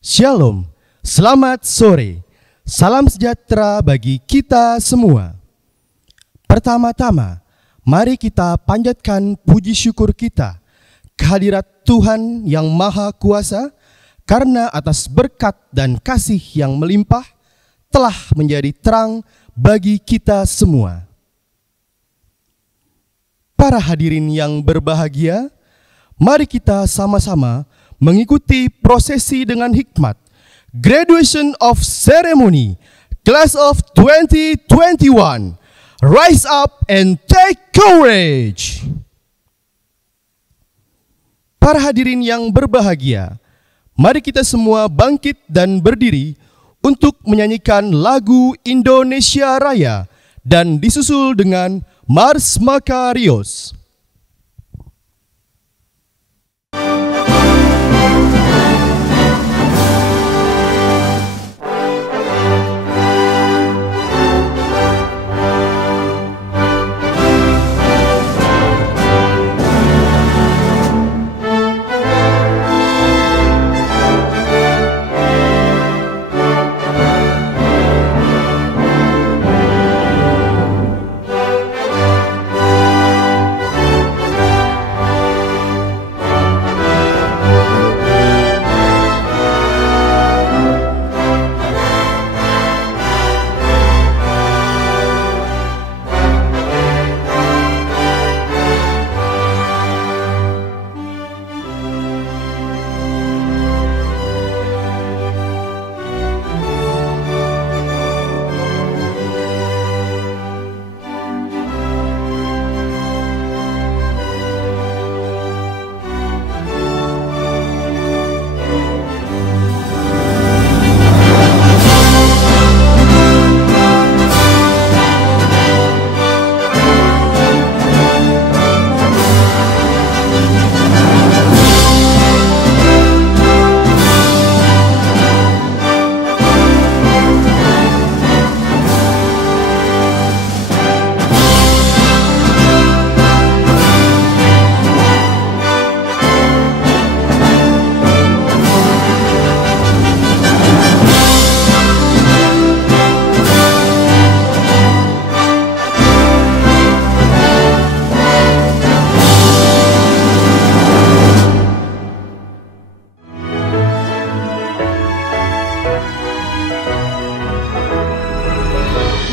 Shalom, selamat sore, salam sejahtera bagi kita semua. Pertama-tama, mari kita panjatkan puji syukur kita kehadirat Tuhan yang Maha Kuasa, karena atas berkat dan kasih yang melimpah telah menjadi terang bagi kita semua. Para hadirin yang berbahagia, mari kita sama-sama mengikuti prosesi dengan hikmat Graduation of Ceremony Class of 2021. Rise up and take courage. Para hadirin yang berbahagia, mari kita semua bangkit dan berdiri untuk menyanyikan lagu Indonesia Raya dan disusul dengan Mars Makarios.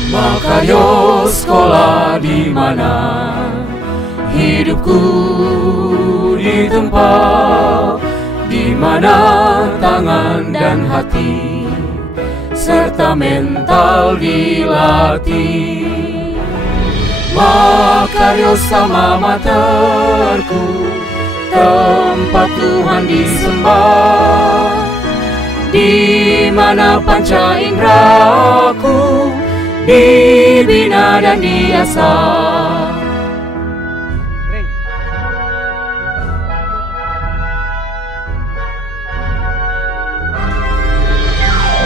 Makarios, sekolah di mana hidupku ditempa, di mana tangan dan hati serta mental dilatih. Makarios sama materku, tempat Tuhan disembah, di mana panca indraku dibina dan diasah.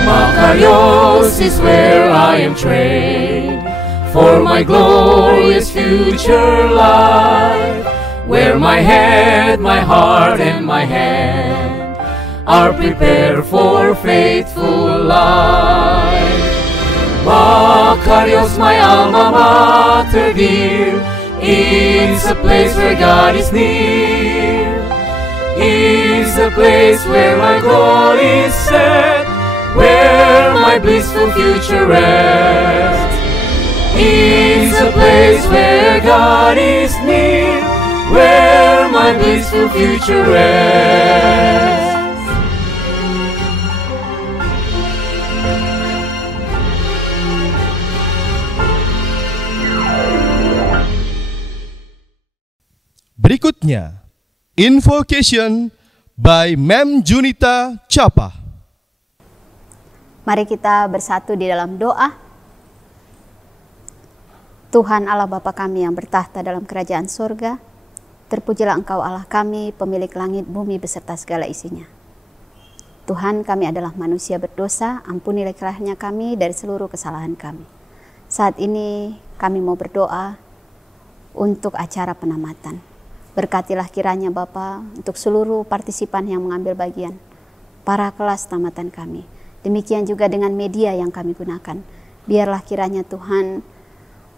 Makarios is where I am trained for my glorious future life, where my head, my heart, and my hand are prepared for faithful life. Makarios, my alma mater dear, it's a place where God is near. It's a place where my goal is set, where my blissful future rests. It's a place where God is near, where my blissful future rests. Berikutnya, Invocation by Mem Junita Chapa. Mari kita bersatu di dalam doa. Tuhan Allah Bapa kami yang bertahta dalam kerajaan surga, terpujilah Engkau Allah kami, pemilik langit bumi beserta segala isinya. Tuhan, kami adalah manusia berdosa, ampunilah kiranya kami dari seluruh kesalahan kami. Saat ini kami mau berdoa untuk acara penamatan. Berkatilah kiranya Bapa untuk seluruh partisipan yang mengambil bagian. para kelas tamatan kami. Demikian juga dengan media yang kami gunakan. Biarlah kiranya Tuhan,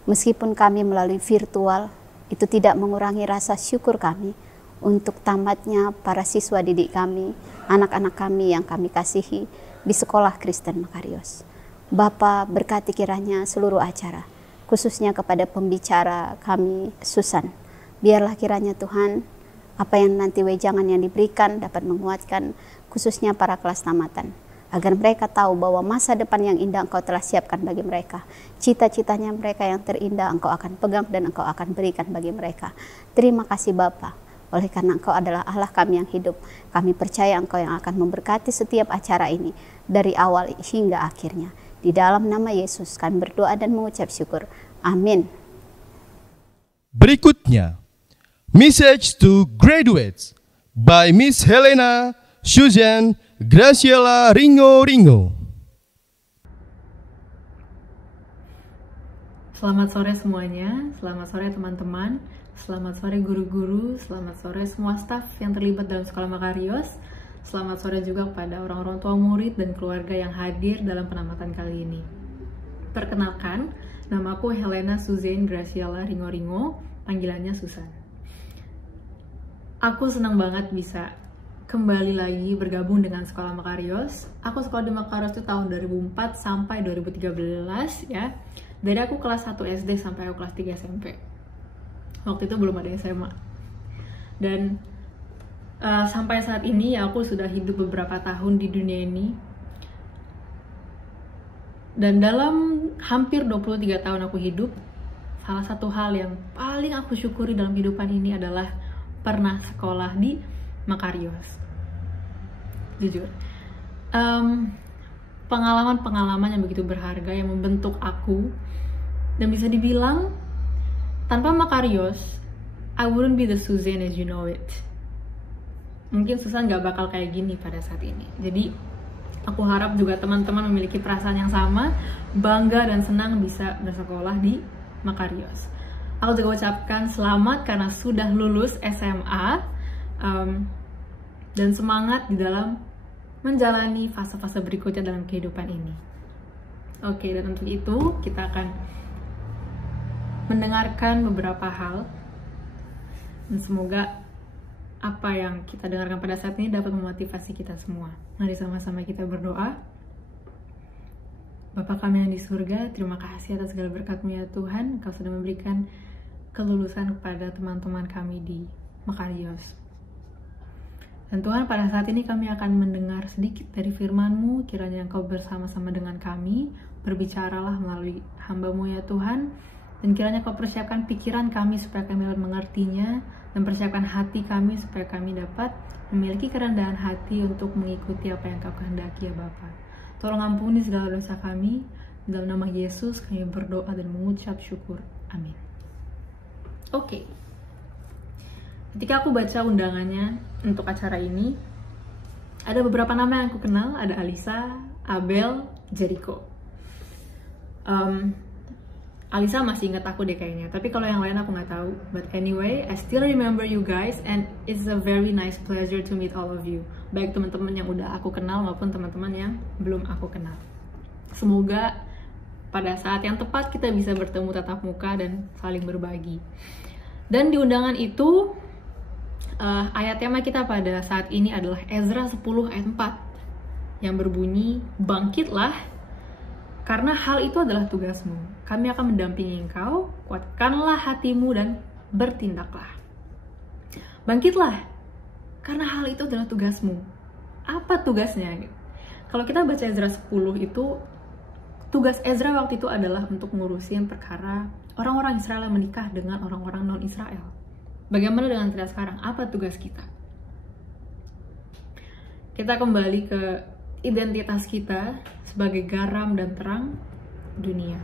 meskipun kami melalui virtual, itu tidak mengurangi rasa syukur kami untuk tamatnya para siswa didik kami, anak-anak kami yang kami kasihi di Sekolah Kristen Makarios. Bapa, berkati kiranya seluruh acara, khususnya kepada pembicara kami, Susan. Biarlah kiranya Tuhan, apa yang nanti wejangan yang diberikan dapat menguatkan khususnya para kelas tamatan, agar mereka tahu bahwa masa depan yang indah Engkau telah siapkan bagi mereka. Cita-citanya mereka yang terindah Engkau akan pegang dan Engkau akan berikan bagi mereka. Terima kasih Bapa, oleh karena Engkau adalah Allah kami yang hidup. Kami percaya Engkau yang akan memberkati setiap acara ini dari awal hingga akhirnya. Di dalam nama Yesus kami berdoa dan mengucap syukur. Amin. Berikutnya, Message to Graduates by Miss Helena Susan Graciela Ringo. Selamat sore semuanya, selamat sore teman-teman, selamat sore guru-guru, selamat sore semua staf yang terlibat dalam Sekolah Makarios, selamat sore juga kepada orang-orang tua murid dan keluarga yang hadir dalam penamatan kali ini. Perkenalkan, nama aku Helena Susan Graciela Ringo, panggilannya Susan. Aku senang banget bisa kembali lagi bergabung dengan Sekolah Makarios. Aku sekolah di Makarios itu tahun 2004 sampai 2013 ya. Dari aku kelas 1 SD sampai aku kelas 3 SMP. Waktu itu belum ada SMA. Dan sampai saat ini ya aku sudah hidup beberapa tahun di dunia ini. Dan dalam hampir 23 tahun aku hidup, salah satu hal yang paling aku syukuri dalam kehidupan ini adalah pernah sekolah di Makarios. Jujur, pengalaman-pengalaman yang begitu berharga yang membentuk aku, dan bisa dibilang tanpa Makarios, I wouldn't be the Susan as you know it. Mungkin Susan gak bakal kayak gini pada saat ini. Jadi aku harap juga teman-teman memiliki perasaan yang sama, bangga dan senang bisa bersekolah di Makarios. Aku juga ucapkan selamat karena sudah lulus SMA, dan semangat di dalam menjalani fase-fase berikutnya dalam kehidupan ini. Oke, dan untuk itu kita akan mendengarkan beberapa hal, dan semoga apa yang kita dengarkan pada saat ini dapat memotivasi kita semua. Mari sama-sama kita berdoa. Bapa kami yang di surga, terima kasih atas segala berkat-Mu ya Tuhan. Kau sudah memberikan kelulusan kepada teman-teman kami di Makarios. Dan Tuhan, pada saat ini kami akan mendengar sedikit dari firman-Mu. Kiranya Engkau bersama-sama dengan kami, berbicaralah melalui hamba-Mu ya Tuhan. Dan kiranya Kau persiapkan pikiran kami supaya kami dapat mengertinya, dan persiapkan hati kami supaya kami dapat memiliki kerendahan hati untuk mengikuti apa yang Kau kehendaki ya Bapa. Tolong ampuni segala dosa kami. Dalam nama Yesus kami berdoa dan mengucap syukur. Amin. Oke. Ketika aku baca undangannya untuk acara ini, ada beberapa nama yang aku kenal. Ada Alisa, Abel, Jericho. Alisa masih ingat aku deh kayaknya, tapi kalau yang lain aku nggak tahu. But anyway, I still remember you guys, and it's a very nice pleasure to meet all of you. Baik teman-teman yang udah aku kenal maupun teman-teman yang belum aku kenal. Semoga pada saat yang tepat kita bisa bertemu tatap muka dan saling berbagi. Dan di undangan itu, ayat tema kita pada saat ini adalah Ezra 10 ayat 4 yang berbunyi, "Bangkitlah, karena hal itu adalah tugasmu. Kami akan mendampingi engkau, kuatkanlah hatimu dan bertindaklah." Bangkitlah, karena hal itu adalah tugasmu. Apa tugasnya? Kalau kita baca Ezra 10 itu, tugas Ezra waktu itu adalah untuk ngurusin perkara orang-orang Israel yang menikah dengan orang-orang non-Israel. Bagaimana dengan kita sekarang? Apa tugas kita? Kita kembali ke identitas kita sebagai garam dan terang dunia.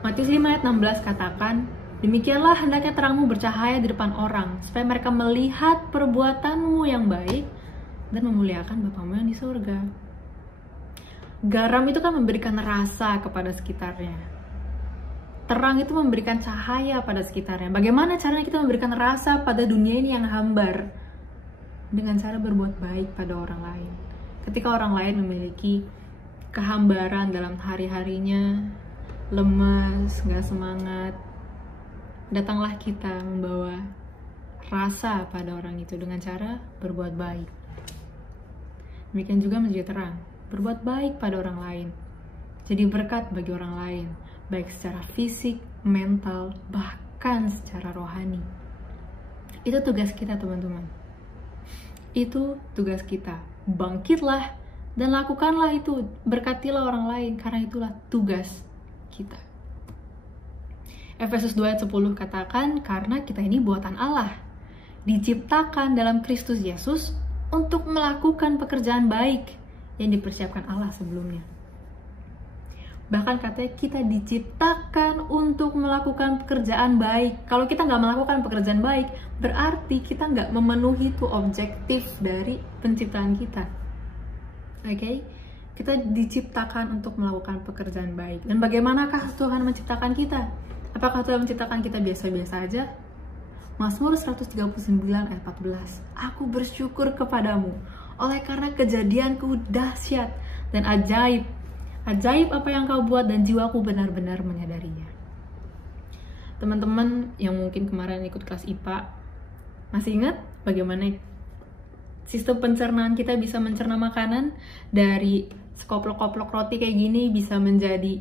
Matius 5 ayat 16 katakan, "Demikianlah hendaknya terangmu bercahaya di depan orang, supaya mereka melihat perbuatanmu yang baik dan memuliakan Bapamu yang di sorga." Garam itu kan memberikan rasa kepada sekitarnya. Terang itu memberikan cahaya pada sekitarnya. Bagaimana caranya kita memberikan rasa pada dunia ini yang hambar? Dengan cara berbuat baik pada orang lain. Ketika orang lain memiliki kehambaran dalam hari-harinya, lemas, gak semangat, datanglah kita membawa rasa pada orang itu dengan cara berbuat baik. Demikian juga menjadi terang, berbuat baik pada orang lain, jadi berkat bagi orang lain, baik secara fisik, mental, bahkan secara rohani. Itu tugas kita, teman-teman. Itu tugas kita. Bangkitlah dan lakukanlah itu, berkatilah orang lain, karena itulah tugas kita. Efesus 2 ayat 10 katakan, karena kita ini buatan Allah, diciptakan dalam Kristus Yesus untuk melakukan pekerjaan baik yang dipersiapkan Allah sebelumnya. Bahkan katanya kita diciptakan untuk melakukan pekerjaan baik. Kalau kita nggak melakukan pekerjaan baik, berarti kita nggak memenuhi tuh objektif dari penciptaan kita. Oke? Kita diciptakan untuk melakukan pekerjaan baik. Dan bagaimanakah Tuhan menciptakan kita? Apakah Tuhan menciptakan kita biasa-biasa aja? Mazmur 139 ayat 14. Aku bersyukur kepadamu oleh karena kejadianku dahsyat dan ajaib. Ajaib apa yang kau buat dan jiwaku benar-benar menyadarinya. Teman-teman yang mungkin kemarin ikut kelas IPA, masih ingat bagaimana sistem pencernaan kita bisa mencerna makanan? Dari sekoplok-koplok roti kayak gini bisa menjadi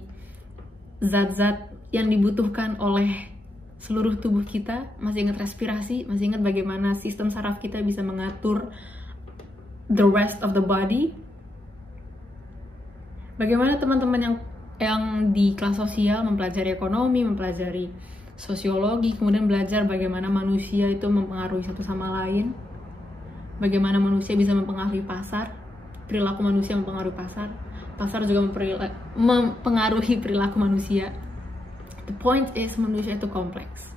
zat-zat yang dibutuhkan oleh seluruh tubuh kita. Masih ingat respirasi? Masih ingat bagaimana sistem saraf kita bisa mengatur the rest of the body? Bagaimana teman-teman yang di kelas sosial mempelajari ekonomi, mempelajari sosiologi, kemudian belajar bagaimana manusia itu mempengaruhi satu sama lain, bagaimana manusia bisa mempengaruhi pasar, perilaku manusia mempengaruhi pasar, pasar juga mempengaruhi perilaku manusia. The point is, manusia itu kompleks.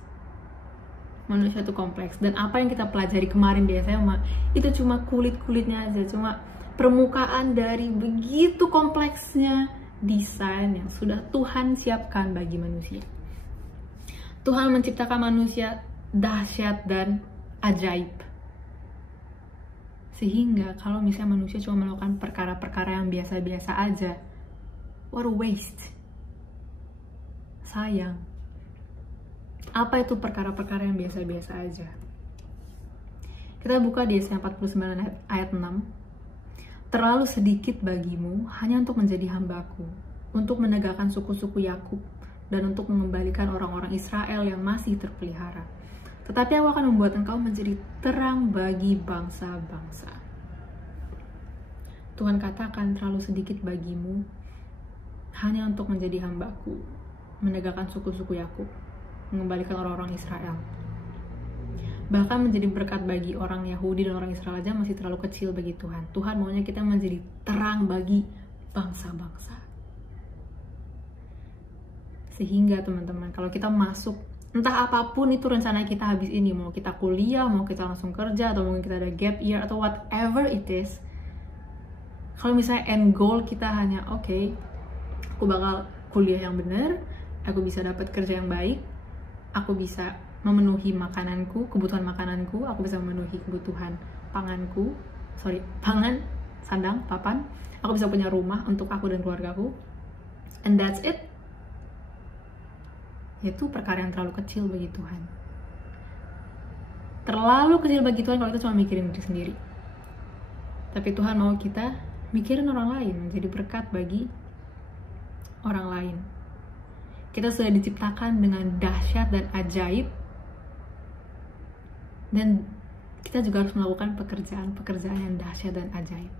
Manusia itu kompleks. Dan apa yang kita pelajari kemarin di SMA, itu cuma kulit-kulitnya aja, cuma permukaan dari begitu kompleksnya desain yang sudah Tuhan siapkan bagi manusia. Tuhan menciptakan manusia dahsyat dan ajaib. Sehingga kalau misalnya manusia cuma melakukan perkara-perkara yang biasa-biasa aja, what a waste. Sayang. Apa itu perkara-perkara yang biasa-biasa aja? Kita buka di Yesaya 49 ayat 6. Terlalu sedikit bagimu hanya untuk menjadi hambaku, untuk menegakkan suku-suku Yakub, dan untuk mengembalikan orang-orang Israel yang masih terpelihara. Tetapi aku akan membuat engkau menjadi terang bagi bangsa-bangsa. Tuhan katakan terlalu sedikit bagimu hanya untuk menjadi hambaku, menegakkan suku-suku Yakub, mengembalikan orang-orang Israel. Bahkan menjadi berkat bagi orang Yahudi dan orang Israel aja masih terlalu kecil bagi Tuhan. Tuhan maunya kita menjadi terang bagi bangsa-bangsa. Sehingga teman-teman, kalau kita masuk, entah apapun itu rencana kita habis ini, mau kita kuliah, mau kita langsung kerja, atau mungkin kita ada gap year, atau whatever it is, kalau misalnya end goal kita hanya, oke, aku bakal kuliah yang benar, aku bisa dapat kerja yang baik, aku bisa memenuhi makananku, kebutuhan makananku, aku bisa memenuhi kebutuhan pangan, sandang, papan, aku bisa punya rumah untuk aku dan keluargaku, and that's it. Itu perkara yang terlalu kecil bagi Tuhan. Terlalu kecil bagi Tuhan kalau kita cuma mikirin diri sendiri. Tapi Tuhan mau kita mikirin orang lain, menjadi berkat bagi orang lain. Kita sudah diciptakan dengan dahsyat dan ajaib, dan kita juga harus melakukan pekerjaan yang dahsyat dan ajaib.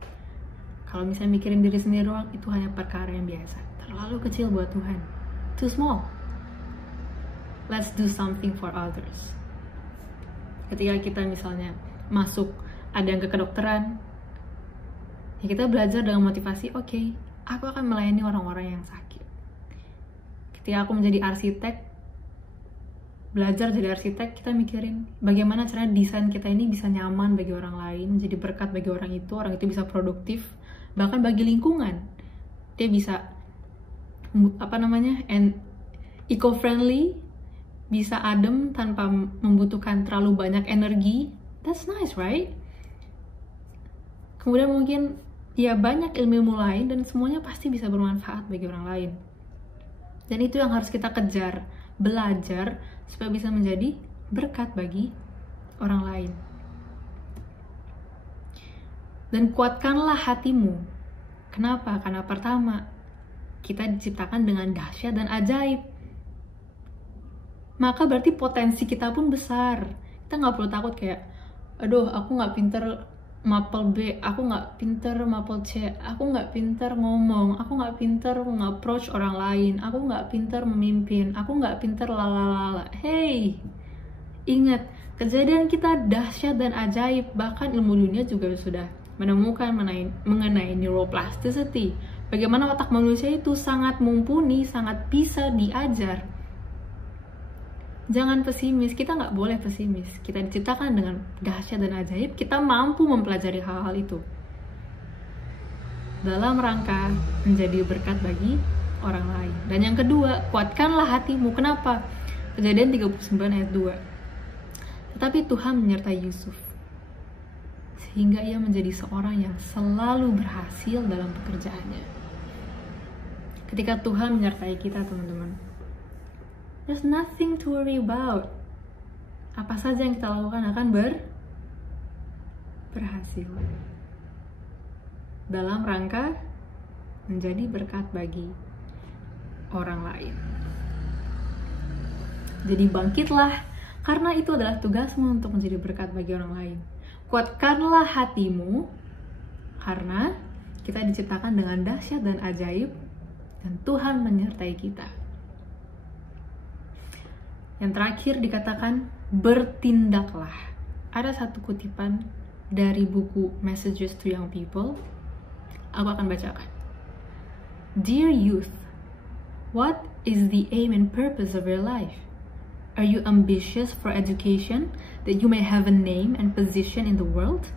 Kalau misalnya mikirin diri sendiri doang, itu hanya perkara yang biasa, terlalu kecil buat Tuhan, too small. Let's do something for others. Ketika kita misalnya masuk, ada yang ke kedokteran, ya kita belajar dengan motivasi, oke, aku akan melayani orang-orang yang sakit. Ketika aku menjadi arsitek, belajar jadi arsitek, kita mikirin bagaimana caranya desain kita ini bisa nyaman bagi orang lain, jadi berkat bagi orang itu bisa produktif, bahkan bagi lingkungan. Dia bisa eco-friendly, bisa adem tanpa membutuhkan terlalu banyak energi. That's nice, right? Kemudian mungkin ya banyak ilmu lain dan semuanya pasti bisa bermanfaat bagi orang lain. Dan itu yang harus kita kejar, belajar supaya bisa menjadi berkat bagi orang lain. Dan kuatkanlah hatimu. Kenapa? Karena pertama, kita diciptakan dengan dahsyat dan ajaib. Maka berarti potensi kita pun besar. Kita nggak perlu takut kayak, aduh aku nggak pinter mapel B, aku nggak pinter mapel C, aku nggak pinter ngomong, aku nggak pinter nge-approach orang lain, aku nggak pinter memimpin, aku nggak pinter lalalala. Hey, ingat, kejadian kita dahsyat dan ajaib. Bahkan ilmu dunia juga sudah menemukan mengenai neuroplasticity. Bagaimana otak manusia itu sangat mumpuni, sangat bisa diajar. Jangan pesimis, kita nggak boleh pesimis. Kita diciptakan dengan dahsyat dan ajaib, kita mampu mempelajari hal-hal itu dalam rangka menjadi berkat bagi orang lain. Dan yang kedua, kuatkanlah hatimu. Kenapa? Kejadian 39 ayat 2. Tetapi Tuhan menyertai Yusuf, sehingga ia menjadi seorang yang selalu berhasil dalam pekerjaannya. Ketika Tuhan menyertai kita, teman-teman, there's nothing to worry about. Apa saja yang kita lakukan akan berhasil dalam rangka menjadi berkat bagi orang lain. Jadi bangkitlah, karena itu adalah tugasmu untuk menjadi berkat bagi orang lain. Kuatkanlah hatimu, karena kita diciptakan dengan dahsyat dan ajaib, dan Tuhan menyertai kita. Yang terakhir dikatakan, bertindaklah. Ada satu kutipan dari buku Messages to Young People. Aku akan bacakan. Dear youth, what is the aim and purpose of your life? Are you ambitious for education, that you may have a name and position in the world?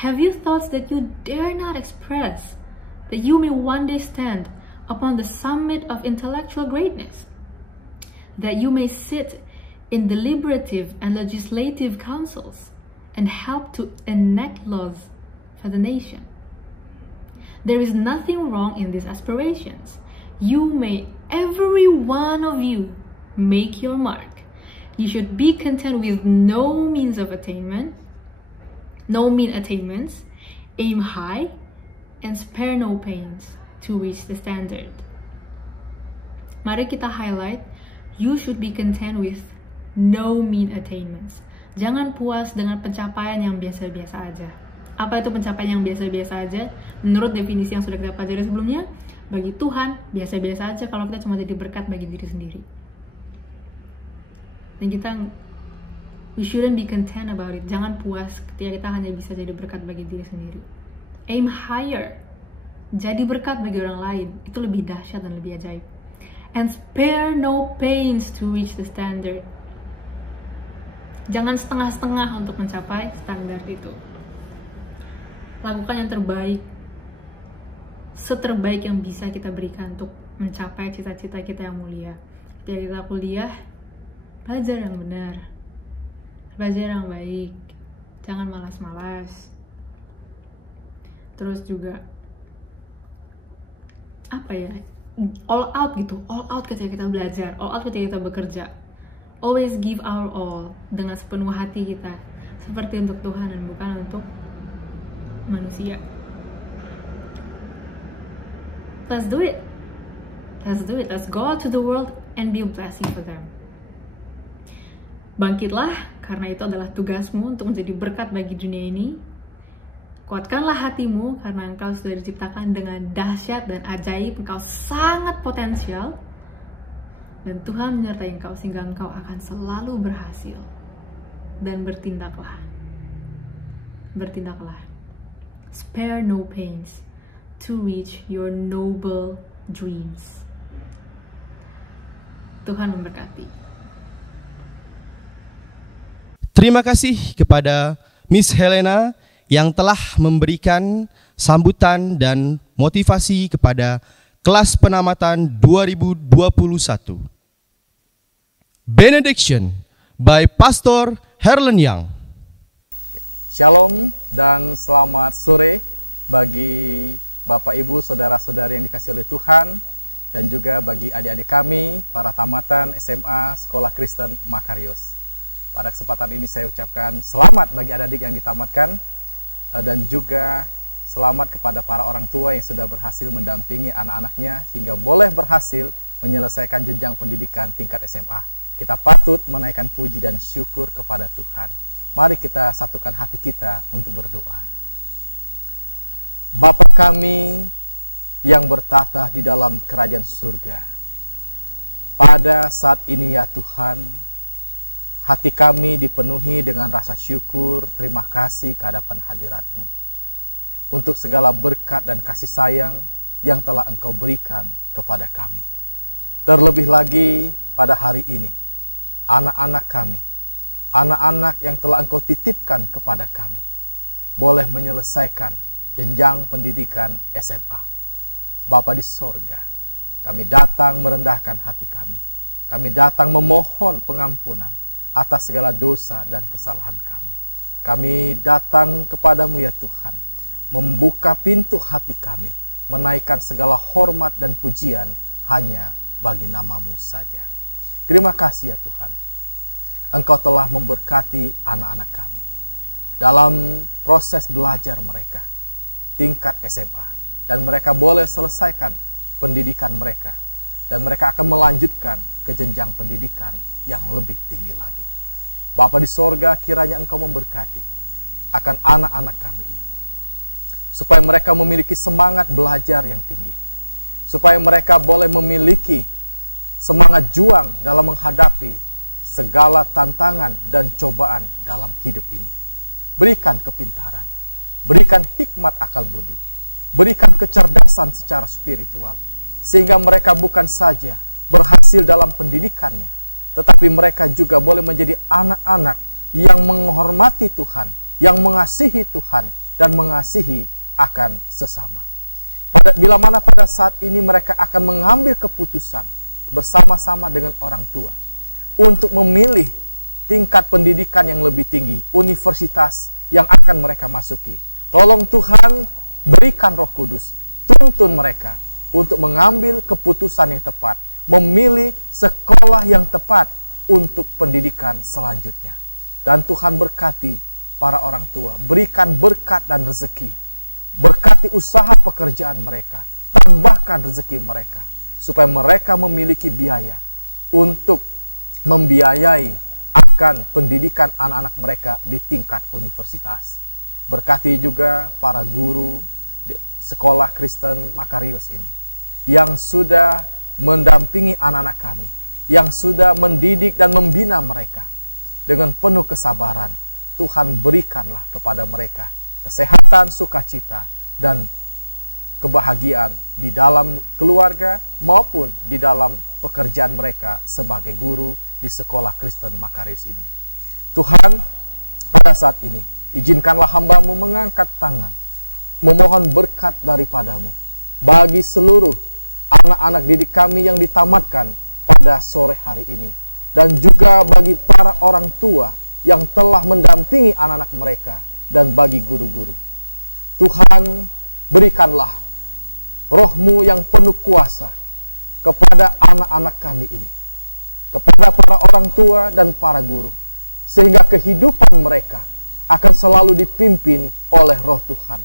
Have you thoughts that you dare not express, that you may one day stand upon the summit of intellectual greatness? That you may sit in deliberative and legislative councils and help to enact laws for the nation? There is nothing wrong in these aspirations. You may, every one of you, make your mark. You should be content with no mean attainments, aim high, and spare no pains to reach the standard. Mari kita highlight, you should be content with no mean attainments. Jangan puas dengan pencapaian yang biasa-biasa aja. Apa itu pencapaian yang biasa-biasa aja? Menurut definisi yang sudah kita pelajari sebelumnya, bagi Tuhan, biasa-biasa aja kalau kita cuma jadi berkat bagi diri sendiri. Dan we shouldn't be content about it. Jangan puas ketika kita hanya bisa jadi berkat bagi diri sendiri. Aim higher. Jadi berkat bagi orang lain. Itu lebih dahsyat dan lebih ajaib. And spare no pains to reach the standard. Jangan setengah-setengah untuk mencapai standar itu. Lakukan yang terbaik, seterbaik yang bisa kita berikan untuk mencapai cita-cita kita yang mulia. Ketika kita kuliah, belajar yang benar, belajar yang baik, jangan malas-malas. Terus juga all out gitu, all out ketika kita belajar, all out ketika kita bekerja. Always give our all dengan sepenuh hati kita, seperti untuk Tuhan dan bukan untuk manusia. Let's do it. Let's go out to the world and be a blessing for them. Bangkitlah, karena itu adalah tugasmu untuk menjadi berkat bagi dunia ini. Kuatkanlah hatimu, karena engkau sudah diciptakan dengan dahsyat dan ajaib. Engkau sangat potensial. Dan Tuhan menyertai engkau sehingga engkau akan selalu berhasil. Dan bertindaklah. Spare no pains to reach your noble dreams. Tuhan memberkati. Terima kasih kepada Miss Helena yang telah memberikan sambutan dan motivasi kepada kelas penamatan 2021. Benediction by Pastor Herlen Young. Shalom dan selamat sore bagi Bapak Ibu, saudara-saudari yang dikasihi oleh Tuhan, dan juga bagi adik-adik kami, para tamatan SMA Sekolah Kristen Makarios. Pada kesempatan ini saya ucapkan selamat bagi adik-adik yang ditamatkan, dan juga selamat kepada para orang tua yang sudah berhasil mendampingi anak-anaknya hingga boleh berhasil menyelesaikan jenjang pendidikan tingkat SMA. Kita patut menaikkan puji dan syukur kepada Tuhan. Mari kita satukan hati kita untuk berdoa. Bapa kami yang bertahta di dalam kerajaan surga, pada saat ini ya Tuhan, hati kami dipenuhi dengan rasa syukur, terima kasih ke hadapan hadirat-Mu untuk segala berkat dan kasih sayang yang telah Engkau berikan kepada kami. Terlebih lagi pada hari ini, anak-anak kami, anak-anak yang telah Engkau titipkan kepada kami, boleh menyelesaikan jenjang pendidikan SMA. Bapa di sorga, kami datang merendahkan hati kami. Kami datang memohon pengampunan atas segala dosa dan kesalahan kami. Kami datang kepadamu ya Tuhan, membuka pintu hati kami, menaikkan segala hormat dan pujian hanya bagi nama-Mu saja. Terima kasih ya Tuhan, Engkau telah memberkati anak-anak kami dalam proses belajar mereka tingkat SMA. Dan mereka boleh selesaikan pendidikan mereka. Dan mereka akan melanjutkan ke jenjang pendidikan yang lebih tinggi lagi. Bapa di sorga, kiranya Engkau memberkati akan anak-anak kami ini, supaya mereka memiliki semangat belajar yang tinggi. Supaya mereka boleh memiliki semangat juang dalam menghadapi segala tantangan dan cobaan dalam hidup ini. Berikan kepintaran, berikan hikmat akal budi, berikan kecerdasan secara spiritual, sehingga mereka bukan saja berhasil dalam pendidikannya, tetapi mereka juga boleh menjadi anak-anak yang menghormati Tuhan, yang mengasihi Tuhan, dan mengasihi akan sesama. Bila mana pada saat ini mereka akan mengambil keputusan bersama-sama dengan orang tua untuk memilih tingkat pendidikan yang lebih tinggi, universitas yang akan mereka masuki. Tolong Tuhan, berikan Roh Kudus, tuntun mereka untuk mengambil keputusan yang tepat, memilih sekolah yang tepat untuk pendidikan selanjutnya. Dan Tuhan berkati para orang tua, berikan berkat dan rezeki, berkati usaha pekerjaan mereka, tambahkan rezeki mereka, supaya mereka memiliki biaya untuk membiayai akan pendidikan anak-anak mereka di tingkat universitas. Berkati juga para guru Sekolah Kristen Makarios ini, yang sudah mendampingi anak-anak kami, yang sudah mendidik dan membina mereka dengan penuh kesabaran. Tuhan berikanlah kepada mereka kesehatan, sukacita, dan kebahagiaan di dalam keluarga maupun di dalam pekerjaan mereka sebagai guru di Sekolah Kristen Makarios ini. Tuhan, pada saat ini, izinkanlah hamba-Mu mengangkat tangan, memohon berkat daripadamu bagi seluruh anak-anak didik kami yang ditamatkan pada sore hari ini, dan juga bagi para orang tua yang telah mendampingi anak-anak mereka, dan bagi guru-guru. Tuhan, berikanlah Roh-Mu yang penuh kuasa kepada anak-anak kami ini, kepada para orang tua dan para guru, sehingga kehidupan mereka akan selalu dipimpin oleh Roh Tuhan.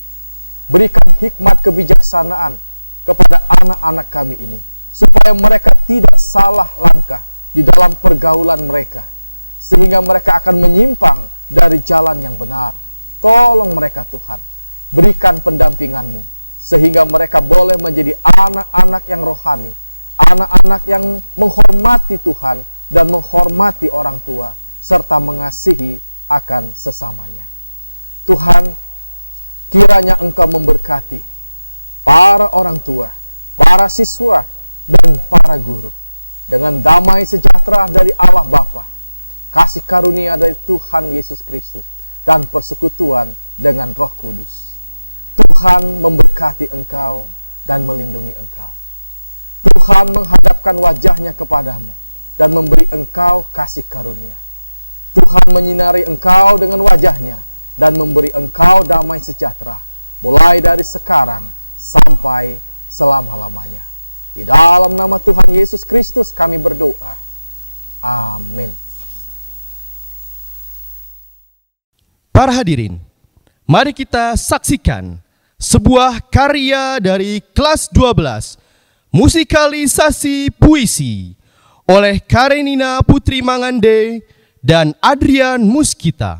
Berikan hikmat kebijaksanaan kepada anak-anak kami ini, supaya mereka tidak salah langkah di dalam pergaulan mereka, sehingga mereka akan menyimpang dari jalan yang benar. Tolong mereka Tuhan, berikan pendampingan-Mu, sehingga mereka boleh menjadi anak-anak yang rohani, anak-anak yang menghormati Tuhan dan menghormati orang tua, serta mengasihi akan sesamanya. Tuhan, kiranya Engkau memberkati para orang tua, para siswa, dan para guru dengan damai sejahtera dari Allah Bapa, kasih karunia dari Tuhan Yesus Kristus, dan persekutuan dengan Roh Kudus. Tuhan memberkati engkau dan melindungi engkau. Tuhan menghadapkan wajahnya kepadamu dan memberi engkau kasih karunia. Tuhan menyinari engkau dengan wajahnya dan memberi engkau damai sejahtera, mulai dari sekarang sampai selama-lamanya. Di dalam nama Tuhan Yesus Kristus kami berdoa. Amin. Para hadirin, mari kita saksikan sebuah karya dari kelas 12, musikalisasi puisi oleh Karenina Putri Mangande dan Adrian Muskita.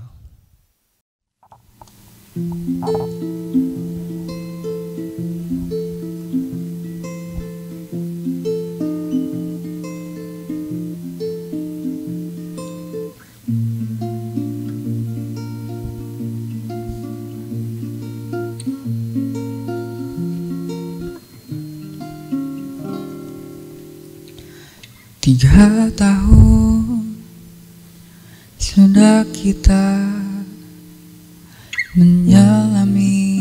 Tiga tahun sudah kita menyelami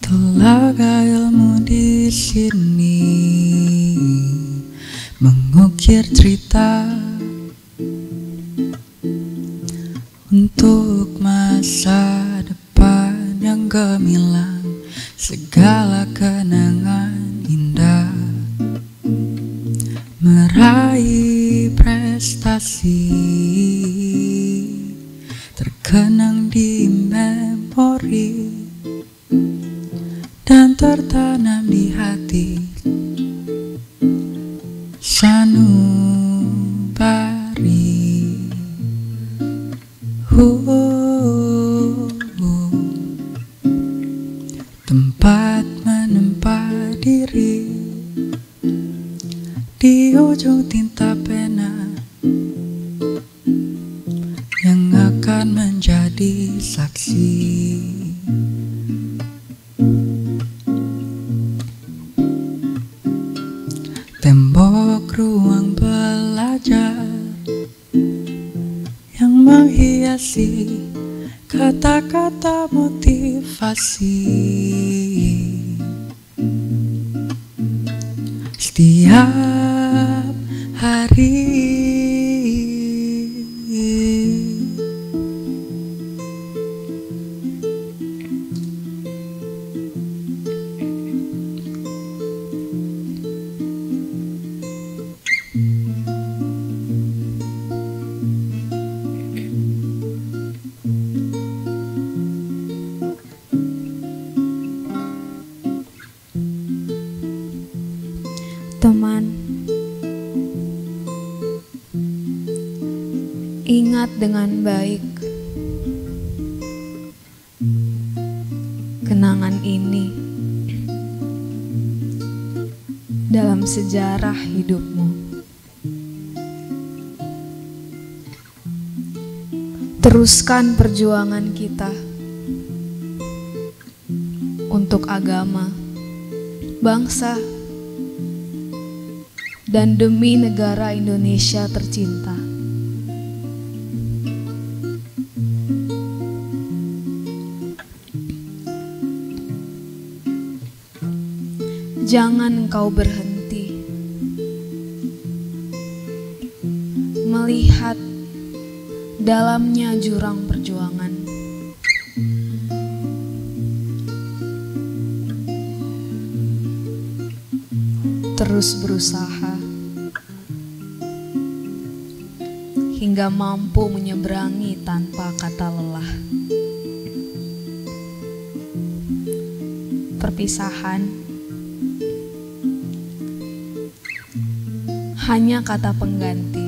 telaga ilmu di sini, mengukir cerita untuk masa depan yang gemilang, segala kenangan indah, meraih prestasi terkenang di memori dan tertanam di hati. Sanubari, tempat menempa diri di ujung tinta pena yang akan menjadi saksi. Tembok ruang belajar yang menghiasi kata-kata motivasi. Setiap hari teman, ingat dengan baik kenangan ini dalam sejarah hidupmu. Teruskan perjuangan kita untuk agama, bangsa, dan demi negara Indonesia tercinta. Jangan engkau berhenti melihat dalamnya jurang perjuangan. Terus berusaha hingga mampu menyeberangi tanpa kata lelah. Perpisahan hanya kata pengganti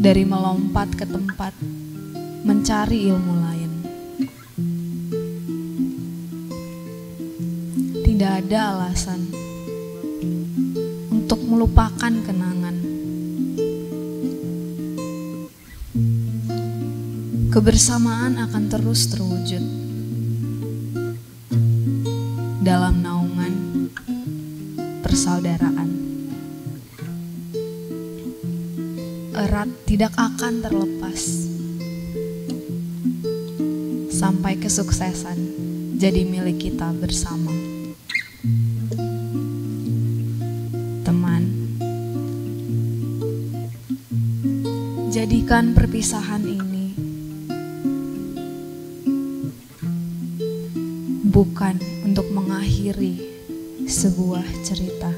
dari melompat ke tempat mencari ilmu lain. Tidak ada alasan untuk melupakan kenangan. Kebersamaan akan terus terwujud dalam naungan persaudaraan. Erat tidak akan terlepas sampai kesuksesan jadi milik kita bersama. Teman, Jadikan perpisahan ini bukan untuk mengakhiri sebuah cerita.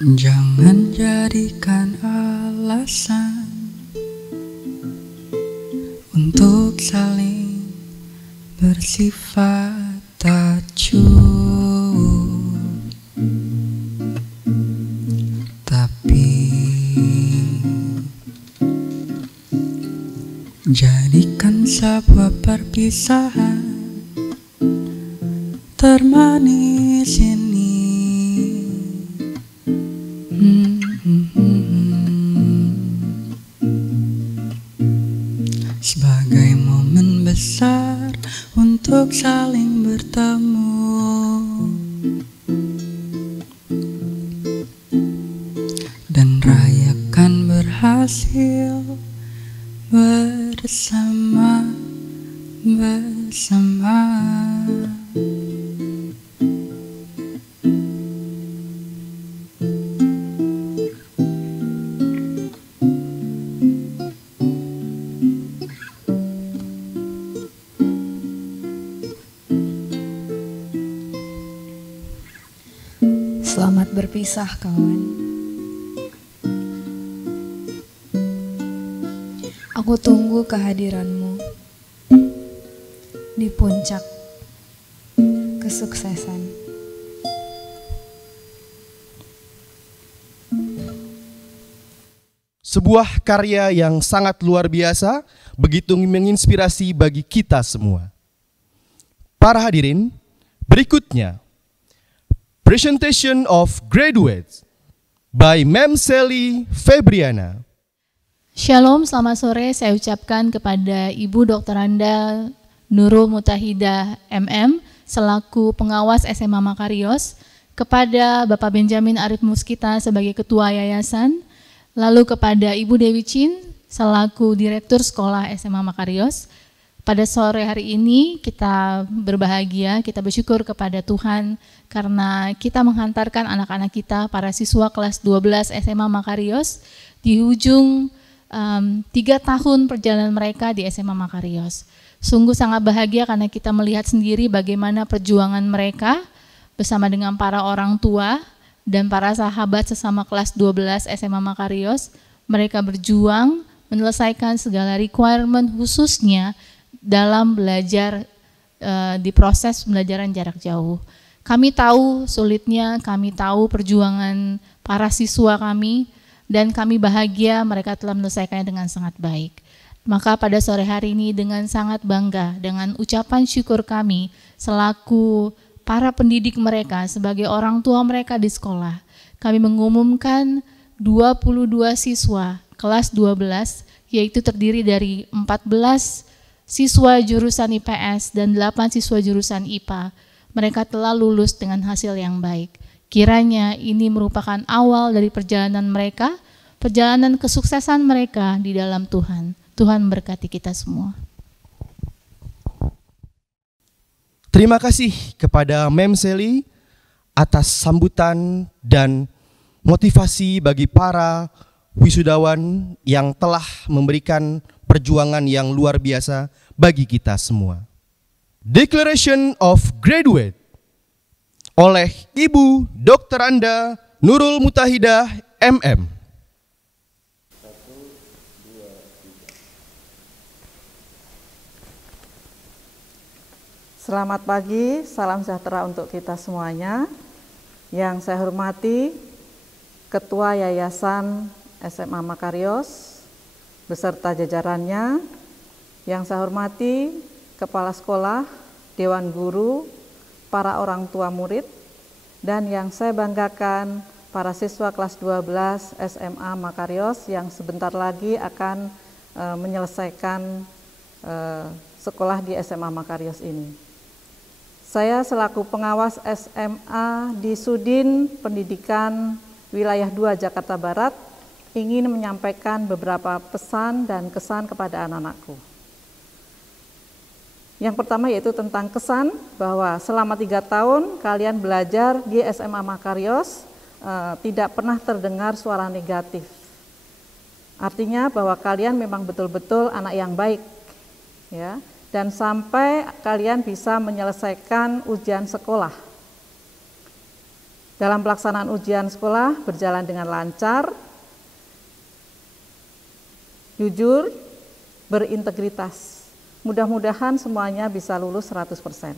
Jangan jadikan alasan untuk saling bersifat acuh, tapi jadikan sebuah perpisahan termanis ini sebagai momen besar untuk saling bertemu dan rayakan berhasil bersama. Selamat berpisah, kawan. Aku tunggu kehadiranmu di puncak kesuksesan. Sebuah karya yang sangat luar biasa, begitu menginspirasi bagi kita semua. Para hadirin, berikutnya Presentation of Graduates by Mem Sally Febriana. Shalom, selamat sore. Saya ucapkan kepada Ibu Dr. Anda Nurul Mutahidah MM selaku pengawas SMA Makarios, kepada Bapak Benjamin Arif Muskita sebagai Ketua Yayasan, lalu kepada Ibu Dewi Chin selaku Direktur Sekolah SMA Makarios. Pada sore hari ini kita berbahagia, kita bersyukur kepada Tuhan karena kita menghantarkan anak-anak kita, para siswa kelas 12 SMA Makarios di ujung 3 tahun perjalanan mereka di SMA Makarios. Sungguh sangat bahagia karena kita melihat sendiri bagaimana perjuangan mereka bersama dengan para orang tua dan para sahabat sesama kelas 12 SMA Makarios. Mereka berjuang menyelesaikan segala requirement khususnya dalam belajar di proses pembelajaran jarak jauh. Kami tahu sulitnya, kami tahu perjuangan para siswa kami, dan kami bahagia mereka telah menyelesaikannya dengan sangat baik. Maka pada sore hari ini dengan sangat bangga, dengan ucapan syukur kami selaku para pendidik mereka, sebagai orang tua mereka di sekolah, kami mengumumkan 22 siswa kelas 12, yaitu terdiri dari 14 siswa jurusan IPS dan 8 siswa jurusan IPA. Mereka telah lulus dengan hasil yang baik. Kiranya ini merupakan awal dari perjalanan mereka, perjalanan kesuksesan mereka di dalam Tuhan. Tuhan memberkati kita semua. Terima kasih kepada Mem Sally atas sambutan dan motivasi bagi para wisudawan yang telah memberikan perjuangan yang luar biasa bagi kita semua. Declaration of Graduate oleh Ibu Dr. Anda Nurul Mutahidah MM. Selamat pagi, salam sejahtera untuk kita semuanya. Yang saya hormati Ketua Yayasan SMA Makarios beserta jajarannya, yang saya hormati Kepala Sekolah, Dewan Guru, para orang tua murid, dan yang saya banggakan para siswa kelas 12 SMA Makarios yang sebentar lagi akan menyelesaikan sekolah di SMA Makarios ini. Saya selaku pengawas SMA di Sudin Pendidikan Wilayah 2 Jakarta Barat ingin menyampaikan beberapa pesan dan kesan kepada anak-anakku. Yang pertama yaitu tentang kesan bahwa selama 3 tahun kalian belajar di SMA Makarios tidak pernah terdengar suara negatif. Artinya bahwa kalian memang betul-betul anak yang baik, ya, dan sampai kalian bisa menyelesaikan ujian sekolah. Dalam pelaksanaan ujian sekolah berjalan dengan lancar, jujur, berintegritas. Mudah-mudahan semuanya bisa lulus 100%.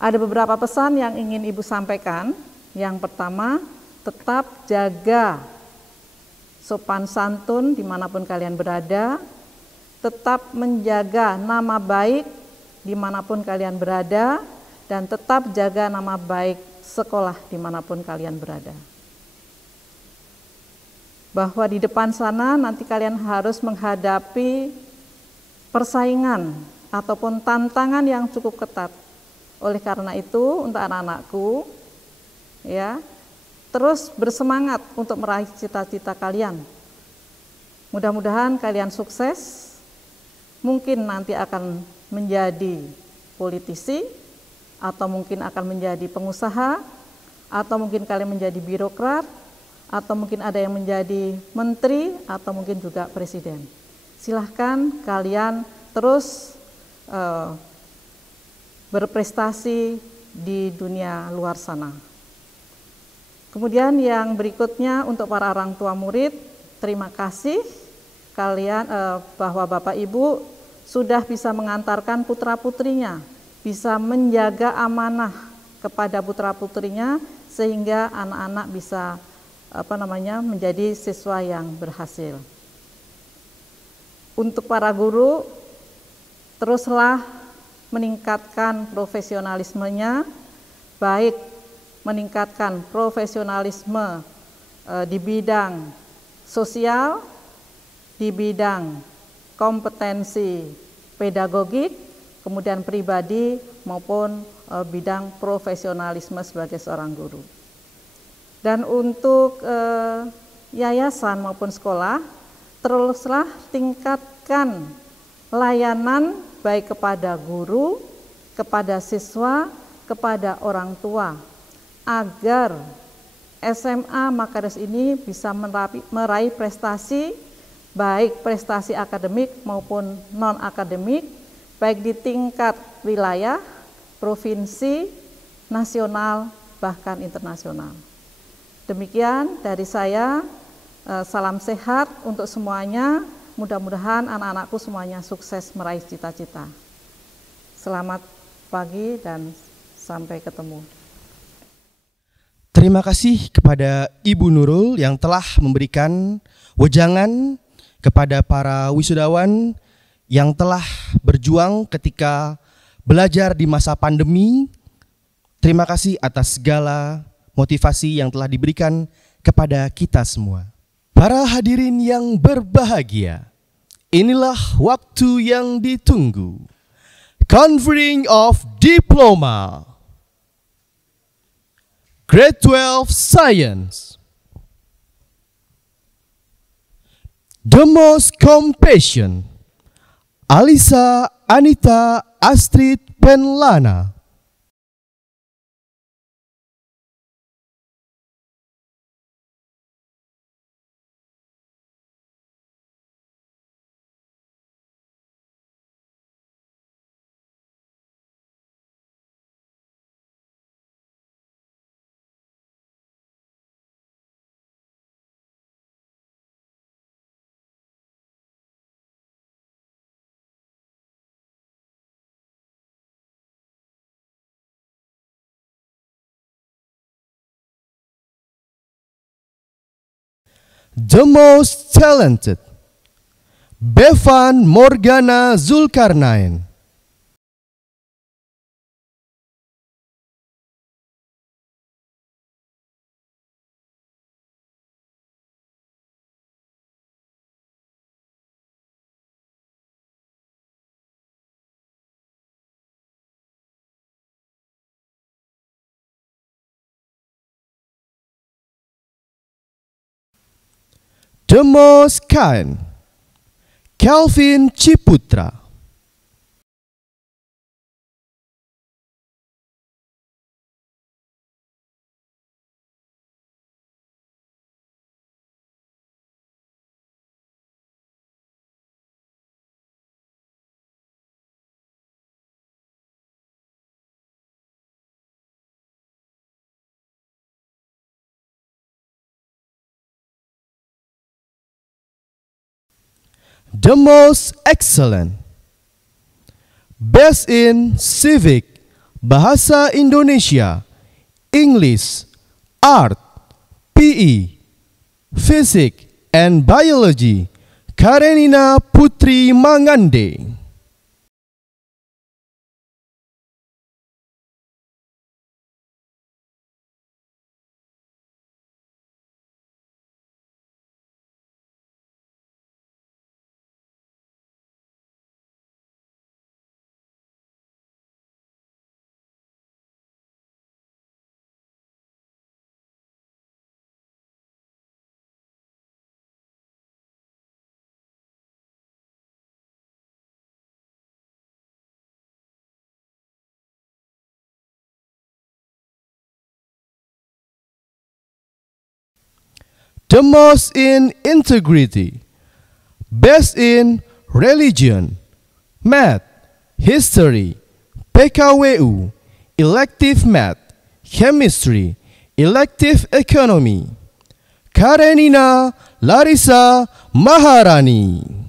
Ada beberapa pesan yang ingin Ibu sampaikan. Yang pertama, tetap jaga sopan santun dimanapun kalian berada, tetap menjaga nama baik dimanapun kalian berada, dan tetap jaga nama baik sekolah dimanapun kalian berada. Bahwa di depan sana nanti kalian harus menghadapi persaingan ataupun tantangan yang cukup ketat. Oleh karena itu, untuk anak-anakku, ya, terus bersemangat untuk meraih cita-cita kalian. Mudah-mudahan kalian sukses, mungkin nanti akan menjadi politisi, atau mungkin akan menjadi pengusaha, atau mungkin kalian menjadi birokrat, atau mungkin ada yang menjadi menteri, atau mungkin juga presiden. Silahkan kalian terus berprestasi di dunia luar sana. Kemudian yang berikutnya untuk para orang tua murid, terima kasih kalian bahwa Bapak Ibu sudah bisa mengantarkan putra-putrinya, bisa menjaga amanah kepada putra-putrinya sehingga anak-anak bisa menjadi siswa yang berhasil. Untuk para guru, teruslah meningkatkan profesionalismenya, baik meningkatkan profesionalisme di bidang sosial, di bidang kompetensi pedagogik, kemudian pribadi maupun bidang profesionalisme sebagai seorang guru. Dan untuk yayasan maupun sekolah, teruslah tingkatkan layanan baik kepada guru, kepada siswa, kepada orang tua, agar SMA Makarios ini bisa meraih prestasi, baik prestasi akademik maupun non-akademik, baik di tingkat wilayah, provinsi, nasional, bahkan internasional. Demikian dari saya, salam sehat untuk semuanya, mudah-mudahan anak-anakku semuanya sukses meraih cita-cita. Selamat pagi dan sampai ketemu. Terima kasih kepada Ibu Nurul yang telah memberikan wejangan kepada para wisudawan yang telah berjuang ketika belajar di masa pandemi. Terima kasih atas segala motivasi yang telah diberikan kepada kita semua. Para hadirin yang berbahagia, inilah waktu yang ditunggu. Conferring of Diploma Grade 12 Science. The Most Compassion, Alisa Anita Astrid Penlana. The Most Talented, Bevan Morgana Zulkarnain. The most kind, Kelvin Ciputra. The most excellent, best in civic, bahasa Indonesia, English, art, PE, physics, and biology, Karenina Putri Mangande. The most in integrity, best in religion, math, history, PKWU, elective math, chemistry, elective economy, Karenina Larissa Maharani.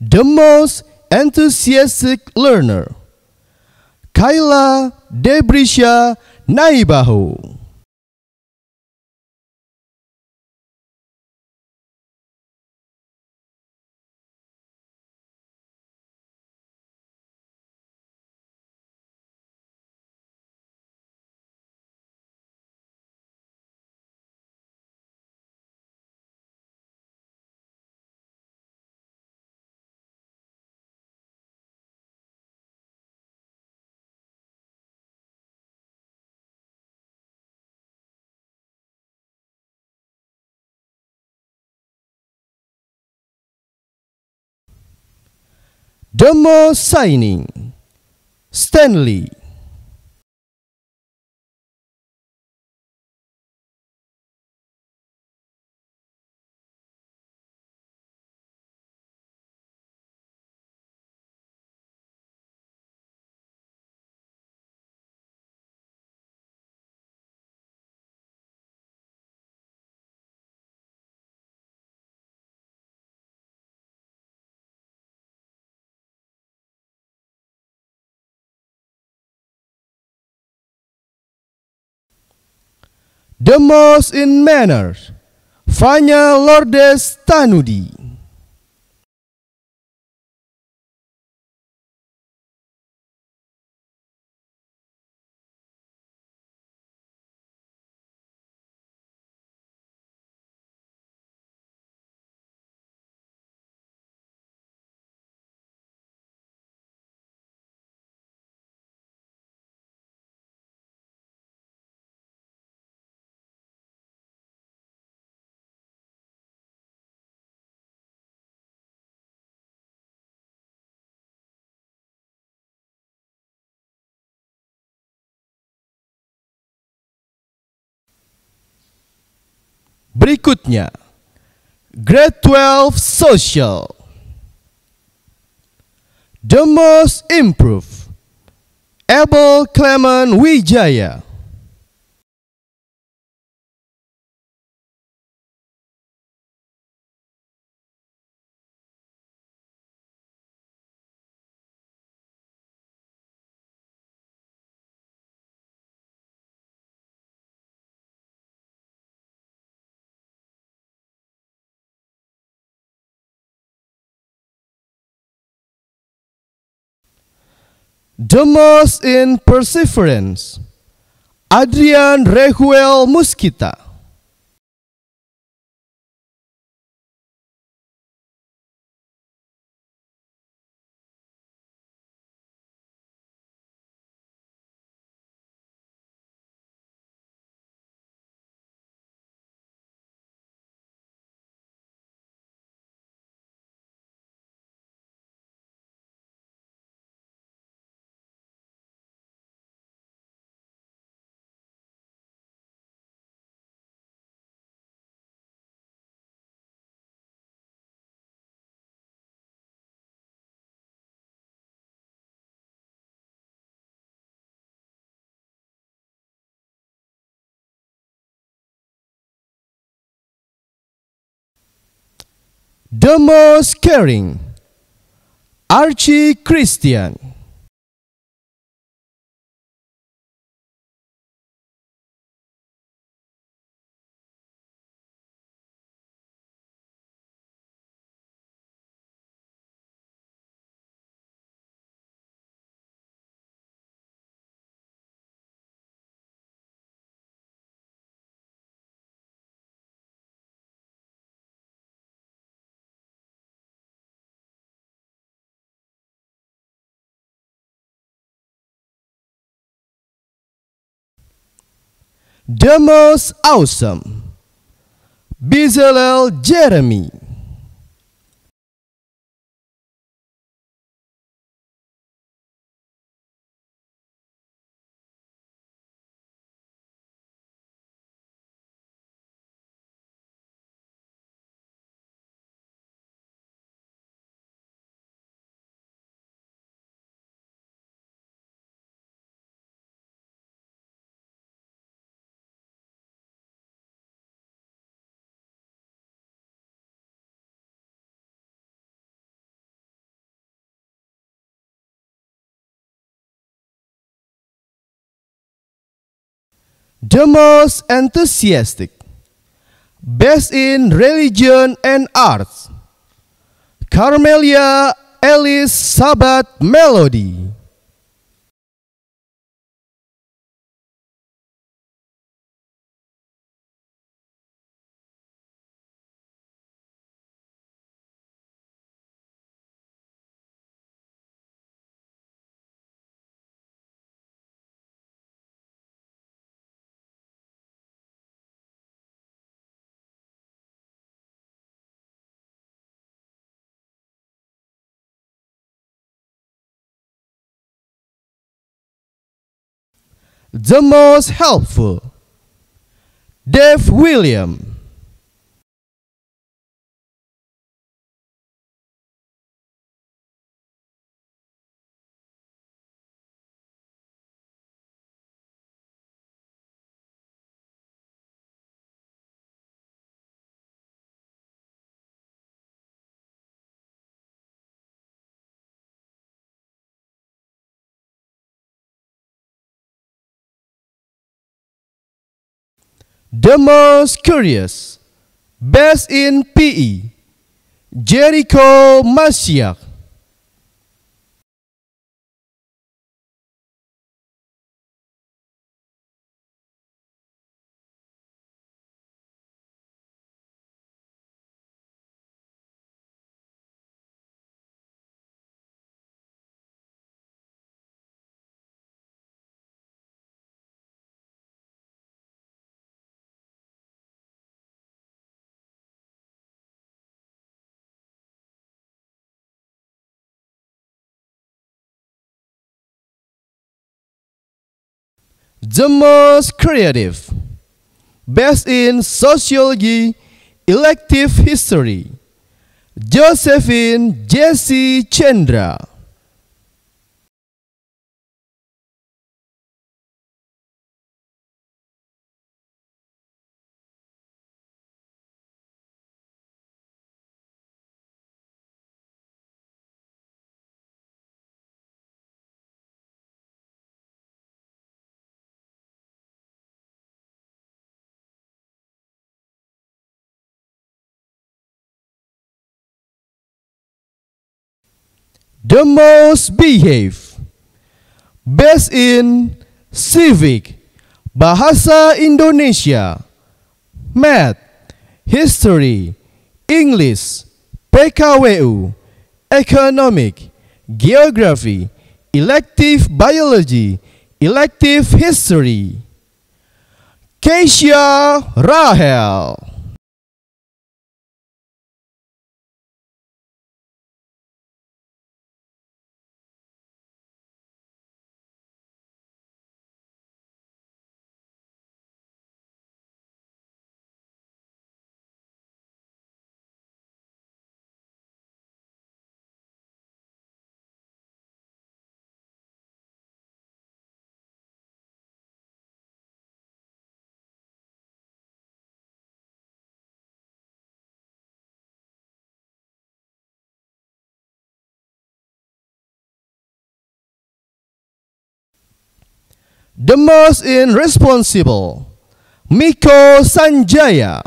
The most enthusiastic learner, Kayla Debrisha Naibaho. The most shining, Stanley. The most in manners, Fanya Lourdes Tanudi. Berikutnya, Grade 12 Social. The most improved, Abel Clement Wijaya. The most in perseverance, Adrian Rehuel Muskita. The most caring, Archie Christian. The most awesome, Bezalel Jeremy. The most enthusiastic, best in religion and arts, Carmelia Ellis Sabat Melody. The most helpful, Dave William. The most curious, best in PE, Jericho Masyak. The most creative, best in sociology, elective history, Josephine Jesse Chandra. The most behave, based in Civic, Bahasa Indonesia, Math, History, English, PKWU, Economic, Geography, Elective Biology, Elective History. Keisha Rahel. The most irresponsible, Miko Sanjaya.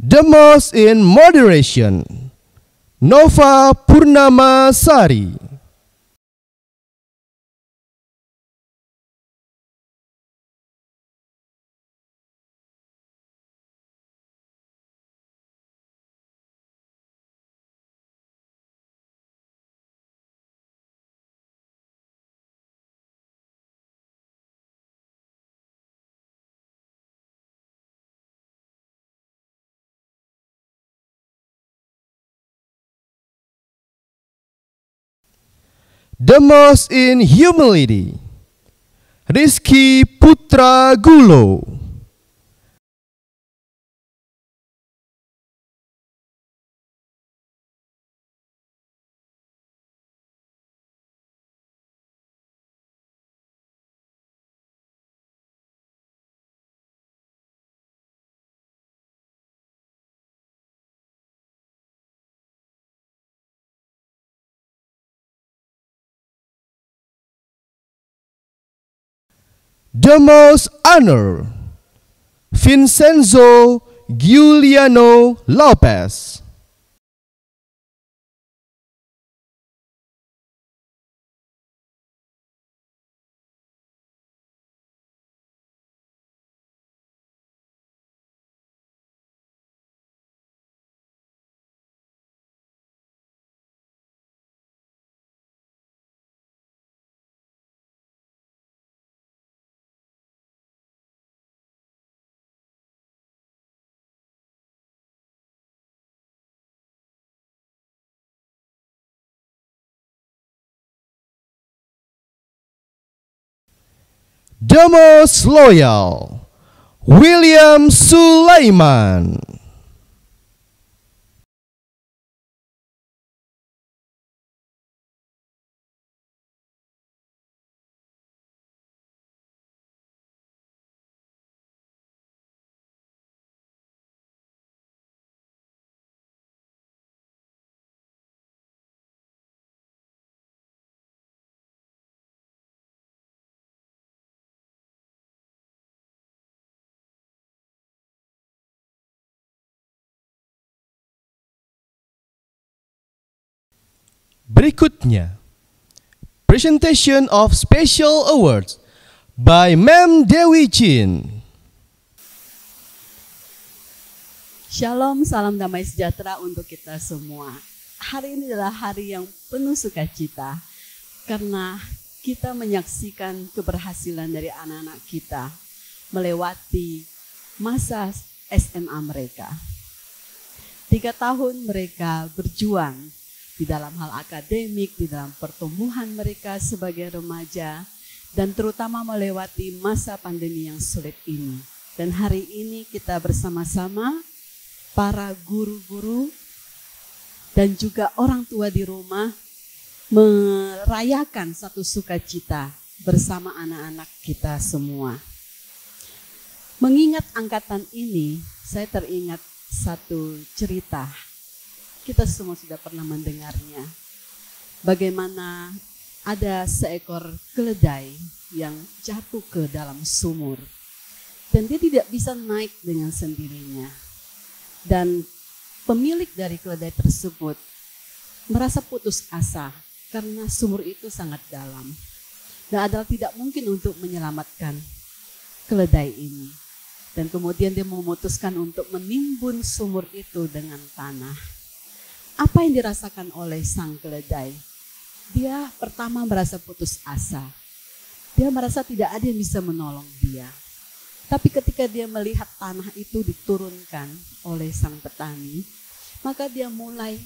The most in moderation, Nova Purnama Sari. The most in humility, Rizky Putra Gulo. The most honor, Vincenzo Giuliano Lopez. The most loyal, William Sulaiman. Berikutnya, presentation of special awards by Mem Dewi Chin. Shalom, salam damai sejahtera untuk kita semua. Hari ini adalah hari yang penuh sukacita karena kita menyaksikan keberhasilan dari anak-anak kita melewati masa SMA mereka. 3 tahun mereka berjuang di dalam hal akademik, di dalam pertumbuhan mereka sebagai remaja, dan terutama melewati masa pandemi yang sulit ini. Dan hari ini kita bersama-sama para guru-guru dan juga orang tua di rumah merayakan satu sukacita bersama anak-anak kita semua. Mengingat angkatan ini, saya teringat satu cerita. Kita semua sudah pernah mendengarnya. Bagaimana ada seekor keledai yang jatuh ke dalam sumur. Dan dia tidak bisa naik dengan sendirinya. Dan pemilik dari keledai tersebut merasa putus asa karena sumur itu sangat dalam. Dan adalah tidak mungkin untuk menyelamatkan keledai ini. Dan kemudian dia memutuskan untuk menimbun sumur itu dengan tanah. Apa yang dirasakan oleh sang keledai? Dia pertama merasa putus asa. Dia merasa tidak ada yang bisa menolong dia. Tapi ketika dia melihat tanah itu diturunkan oleh sang petani, maka dia mulai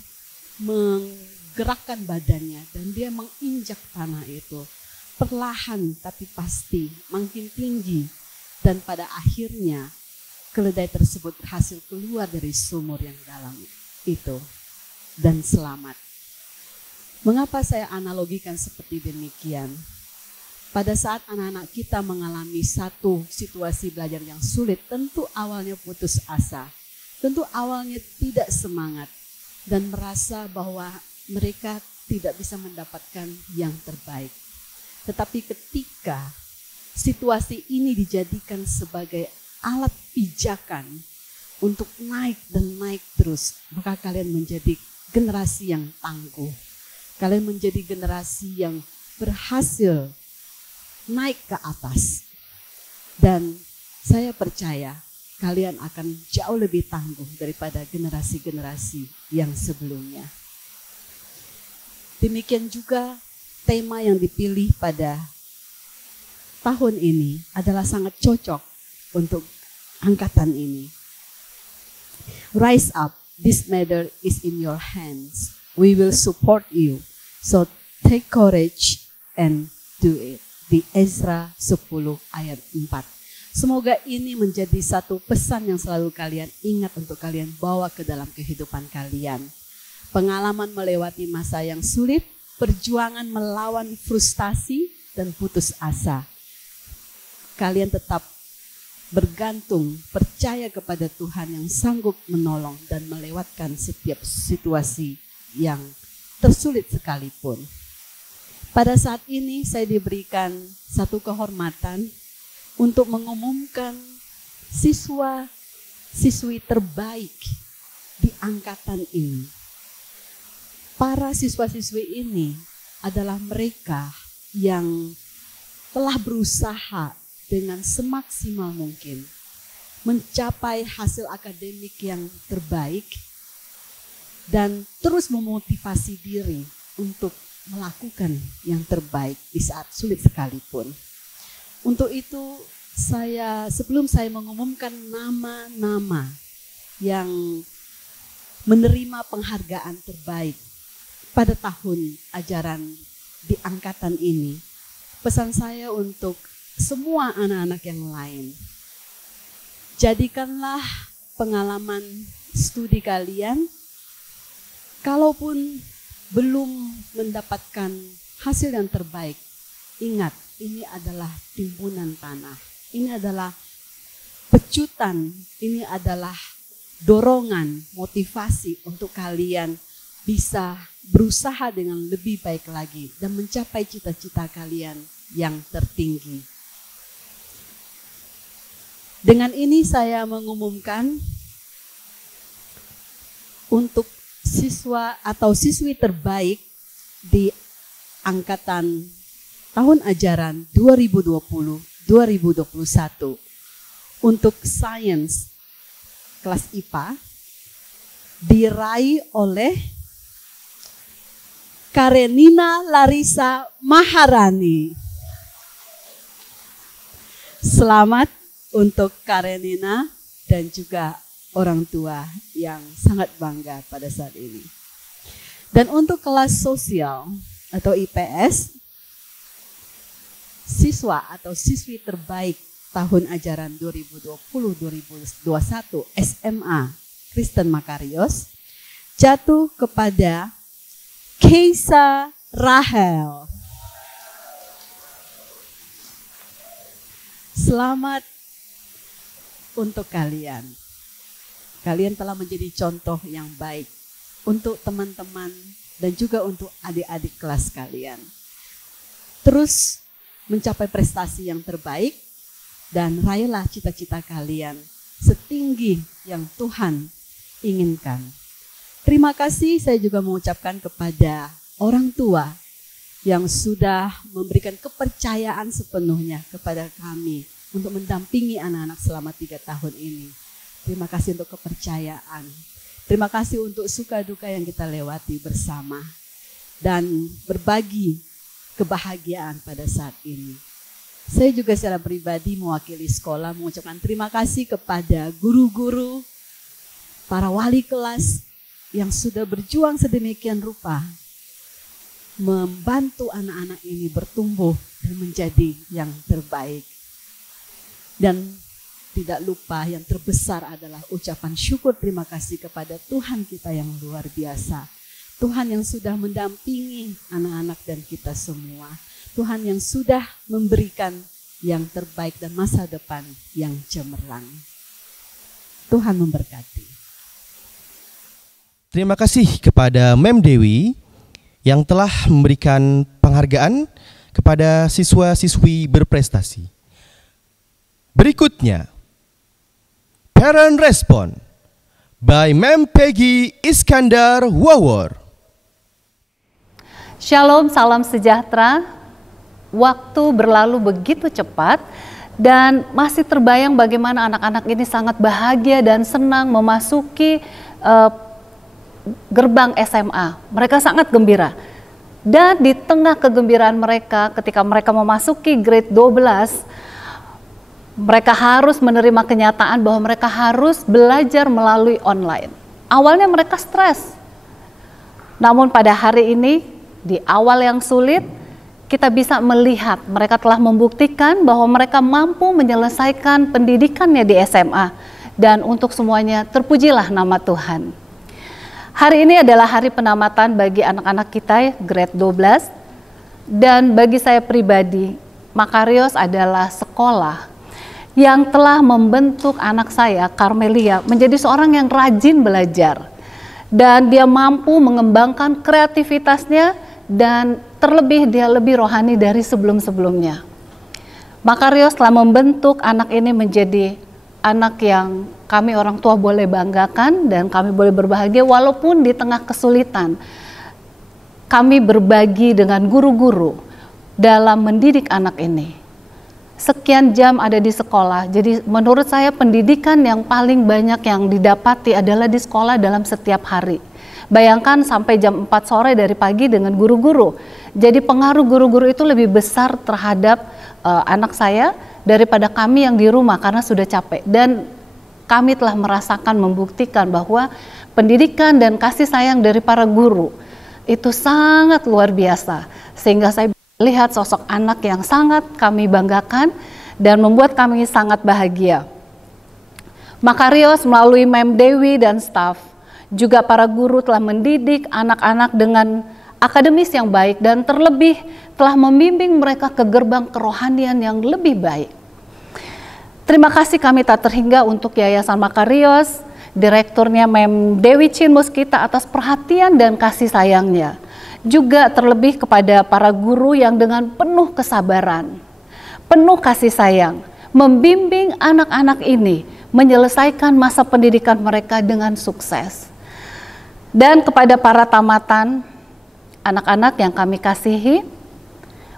menggerakkan badannya dan dia menginjak tanah itu. Perlahan tapi pasti, makin tinggi. Dan pada akhirnya keledai tersebut berhasil keluar dari sumur yang dalam itu dan selamat. Mengapa saya analogikan seperti demikian? Pada saat anak-anak kita mengalami satu situasi belajar yang sulit, tentu awalnya putus asa, tentu awalnya tidak semangat dan merasa bahwa mereka tidak bisa mendapatkan yang terbaik. Tetapi ketika situasi ini dijadikan sebagai alat pijakan untuk naik dan naik terus, maka kalian menjadi generasi yang tangguh. Kalian menjadi generasi yang berhasil naik ke atas. Dan saya percaya kalian akan jauh lebih tangguh daripada generasi-generasi yang sebelumnya. Demikian juga tema yang dipilih pada tahun ini adalah sangat cocok untuk angkatan ini. Rise up, this matter is in your hands. We will support you. So take courage and do it. Di Ezra 10 ayat 4. Semoga ini menjadi satu pesan yang selalu kalian ingat untuk kalian bawa ke dalam kehidupan kalian. Pengalaman melewati masa yang sulit, perjuangan melawan frustasi dan putus asa. Kalian tetap bergantung, percaya kepada Tuhan yang sanggup menolong dan melewatkan setiap situasi yang tersulit sekalipun. Pada saat ini saya diberikan satu kehormatan untuk mengumumkan siswa-siswi terbaik di angkatan ini. Para siswa-siswi ini adalah mereka yang telah berusaha dengan semaksimal mungkin mencapai hasil akademik yang terbaik dan terus memotivasi diri untuk melakukan yang terbaik di saat sulit sekalipun. Untuk itu sebelum saya mengumumkan nama-nama yang menerima penghargaan terbaik pada tahun ajaran di angkatan ini, pesan saya untuk semua anak-anak yang lain, jadikanlah pengalaman studi kalian, kalaupun belum mendapatkan hasil yang terbaik, ingat ini adalah timbunan tanah, ini adalah pecutan, ini adalah dorongan, motivasi untuk kalian bisa berusaha dengan lebih baik lagi dan mencapai cita-cita kalian yang tertinggi. Dengan ini saya mengumumkan untuk siswa atau siswi terbaik di angkatan tahun ajaran 2020-2021 untuk sains kelas IPA diraih oleh Karenina Larissa Maharani. Selamat untuk Karenina dan juga orang tua yang sangat bangga pada saat ini. Dan untuk kelas sosial atau IPS, siswa atau siswi terbaik tahun ajaran 2020-2021 SMA Kristen Makarios jatuh kepada Keisa Rahel. Selamat untuk kalian. Kalian telah menjadi contoh yang baik untuk teman-teman dan juga untuk adik-adik kelas kalian. Terus mencapai prestasi yang terbaik dan raihlah cita-cita kalian setinggi yang Tuhan inginkan. Terima kasih saya juga mengucapkan kepada orang tua yang sudah memberikan kepercayaan sepenuhnya kepada kami untuk mendampingi anak-anak selama 3 tahun ini. Terima kasih untuk kepercayaan. Terima kasih untuk suka duka yang kita lewati bersama dan berbagi kebahagiaan pada saat ini. Saya juga secara pribadi mewakili sekolah mengucapkan terima kasih kepada guru-guru, para wali kelas yang sudah berjuang sedemikian rupa membantu anak-anak ini bertumbuh dan menjadi yang terbaik. Dan tidak lupa yang terbesar adalah ucapan syukur terima kasih kepada Tuhan kita yang luar biasa. Tuhan yang sudah mendampingi anak-anak dan kita semua. Tuhan yang sudah memberikan yang terbaik dan masa depan yang cemerlang. Tuhan memberkati. Terima kasih kepada Mem Dewi yang telah memberikan penghargaan kepada siswa-siswi berprestasi. Berikutnya, Parent Respon by Mem Peggy Iskandar Wawor. Shalom, salam sejahtera. Waktu berlalu begitu cepat dan masih terbayang bagaimana anak-anak ini sangat bahagia dan senang memasuki gerbang SMA. Mereka sangat gembira. Dan di tengah kegembiraan mereka ketika mereka memasuki grade 12, mereka harus menerima kenyataan bahwa mereka harus belajar melalui online. Awalnya mereka stres. Namun pada hari ini, di awal yang sulit, kita bisa melihat mereka telah membuktikan bahwa mereka mampu menyelesaikan pendidikannya di SMA. Dan untuk semuanya, terpujilah nama Tuhan. Hari ini adalah hari penamatan bagi anak-anak kita grade 12. Dan bagi saya pribadi, Makarios adalah sekolah yang telah membentuk anak saya, Carmelia, menjadi seorang yang rajin belajar. Dan dia mampu mengembangkan kreativitasnya dan terlebih dia lebih rohani dari sebelum-sebelumnya. Makarios telah membentuk anak ini menjadi anak yang kami orang tua boleh banggakan dan kami boleh berbahagia walaupun di tengah kesulitan. Kami berbagi dengan guru-guru dalam mendidik anak ini. Sekian jam ada di sekolah, jadi menurut saya pendidikan yang paling banyak yang didapati adalah di sekolah dalam setiap hari. Bayangkan sampai jam 4 sore dari pagi dengan guru-guru. Jadi pengaruh guru-guru itu lebih besar terhadap anak saya daripada kami yang di rumah karena sudah capek. Dan kami telah merasakan membuktikan bahwa pendidikan dan kasih sayang dari para guru itu sangat luar biasa. Sehingga saya lihat sosok anak yang sangat kami banggakan dan membuat kami sangat bahagia. Makarios melalui Mem Dewi dan staf, juga para guru telah mendidik anak-anak dengan akademis yang baik dan terlebih telah membimbing mereka ke gerbang kerohanian yang lebih baik. Terima kasih kami tak terhingga untuk Yayasan Makarios, Direkturnya Mem Dewi Chin Muskita atas perhatian dan kasih sayangnya. Juga terlebih kepada para guru yang dengan penuh kesabaran, penuh kasih sayang, membimbing anak-anak ini menyelesaikan masa pendidikan mereka dengan sukses. Dan kepada para tamatan, anak-anak yang kami kasihi,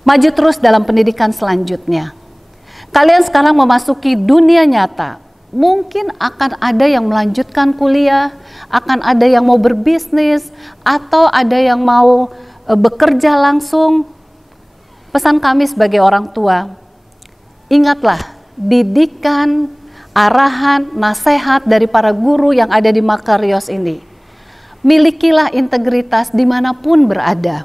maju terus dalam pendidikan selanjutnya. Kalian sekarang memasuki dunia nyata, mungkin akan ada yang melanjutkan kuliah, akan ada yang mau berbisnis, atau ada yang mau bekerja langsung. Pesan kami sebagai orang tua, ingatlah didikan, arahan, nasihat dari para guru yang ada di Makarios ini. Milikilah integritas dimanapun berada.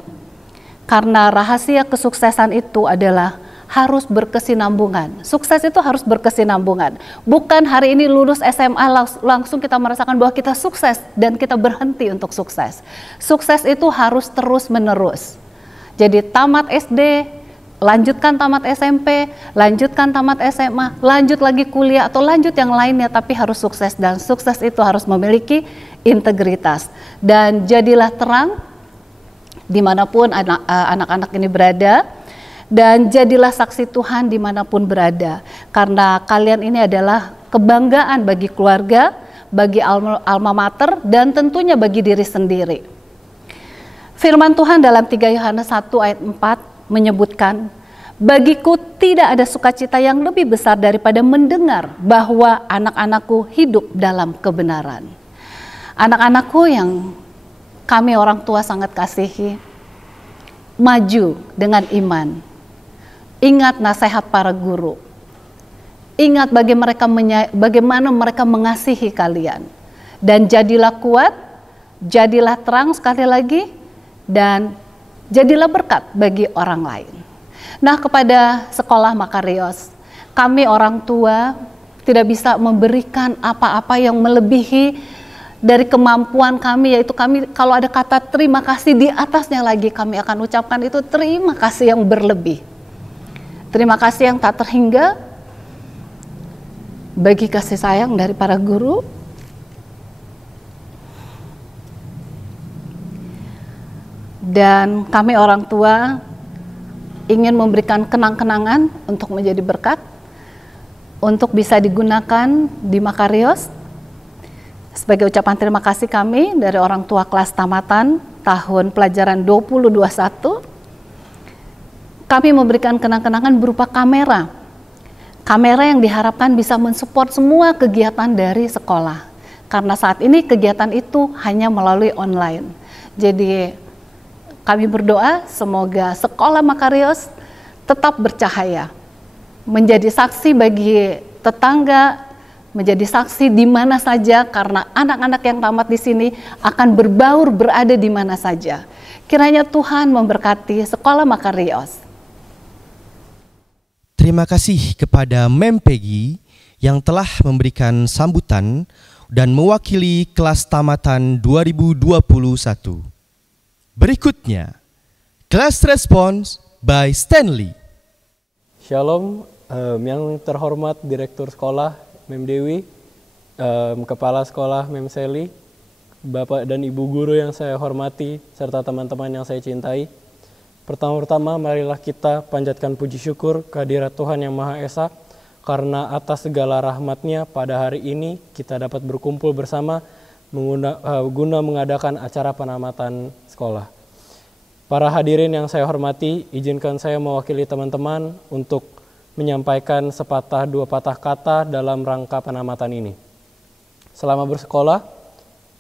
Karena rahasia kesuksesan itu adalah harus berkesinambungan. Sukses itu harus berkesinambungan. Bukan hari ini lulus SMA langsung kita merasakan bahwa kita sukses dan kita berhenti untuk sukses. Sukses itu harus terus menerus. Jadi tamat SD, lanjutkan tamat SMP, lanjutkan tamat SMA, lanjut lagi kuliah atau lanjut yang lainnya, tapi harus sukses, dan sukses itu harus memiliki integritas. Dan jadilah terang dimanapun anak-anak ini berada, dan jadilah saksi Tuhan dimanapun berada, karena kalian ini adalah kebanggaan bagi keluarga, bagi alma mater, dan tentunya bagi diri sendiri. Firman Tuhan dalam 3 Yohanes 1 ayat 4 menyebutkan, bagiku tidak ada sukacita yang lebih besar daripada mendengar bahwa anak-anakku hidup dalam kebenaran. Anak-anakku yang kami orang tua sangat kasihi, maju dengan iman. Ingat nasihat para guru. Ingat bagaimana mereka mengasihi kalian. Dan jadilah kuat, jadilah terang sekali lagi, dan jadilah berkat bagi orang lain. Nah, kepada sekolah Makarios, kami orang tua tidak bisa memberikan apa-apa yang melebihi dari kemampuan kami, yaitu kami kalau ada kata terima kasih di atasnya lagi kami akan ucapkan itu terima kasih yang berlebih. Terima kasih yang tak terhingga bagi kasih sayang dari para guru. Dan kami orang tua ingin memberikan kenang-kenangan untuk menjadi berkat, untuk bisa digunakan di Makarios. Sebagai ucapan terima kasih kami dari orang tua kelas tamatan tahun pelajaran 2021, kami memberikan kenang-kenangan berupa kamera. Kamera yang diharapkan bisa mensupport semua kegiatan dari sekolah. Karena saat ini kegiatan itu hanya melalui online. Jadi kami berdoa semoga sekolah Makarios tetap bercahaya, menjadi saksi bagi tetangga, menjadi saksi di mana saja, karena anak-anak yang tamat di sini akan berbaur berada di mana saja. Kiranya Tuhan memberkati sekolah Makarios. Terima kasih kepada Mem Peggy yang telah memberikan sambutan dan mewakili kelas tamatan 2021. Berikutnya, kelas respons by Stanley. Shalom, yang terhormat Direktur Sekolah Mem Dewi, Kepala Sekolah Mem Sally, Bapak dan Ibu Guru yang saya hormati, serta teman-teman yang saya cintai. Pertama-tama marilah kita panjatkan puji syukur kehadirat Tuhan Yang Maha Esa, karena atas segala rahmat-Nya pada hari ini kita dapat berkumpul bersama guna mengadakan acara penamatan sekolah. Para hadirin yang saya hormati, izinkan saya mewakili teman-teman untuk menyampaikan sepatah dua patah kata dalam rangka penamatan ini. Selama bersekolah,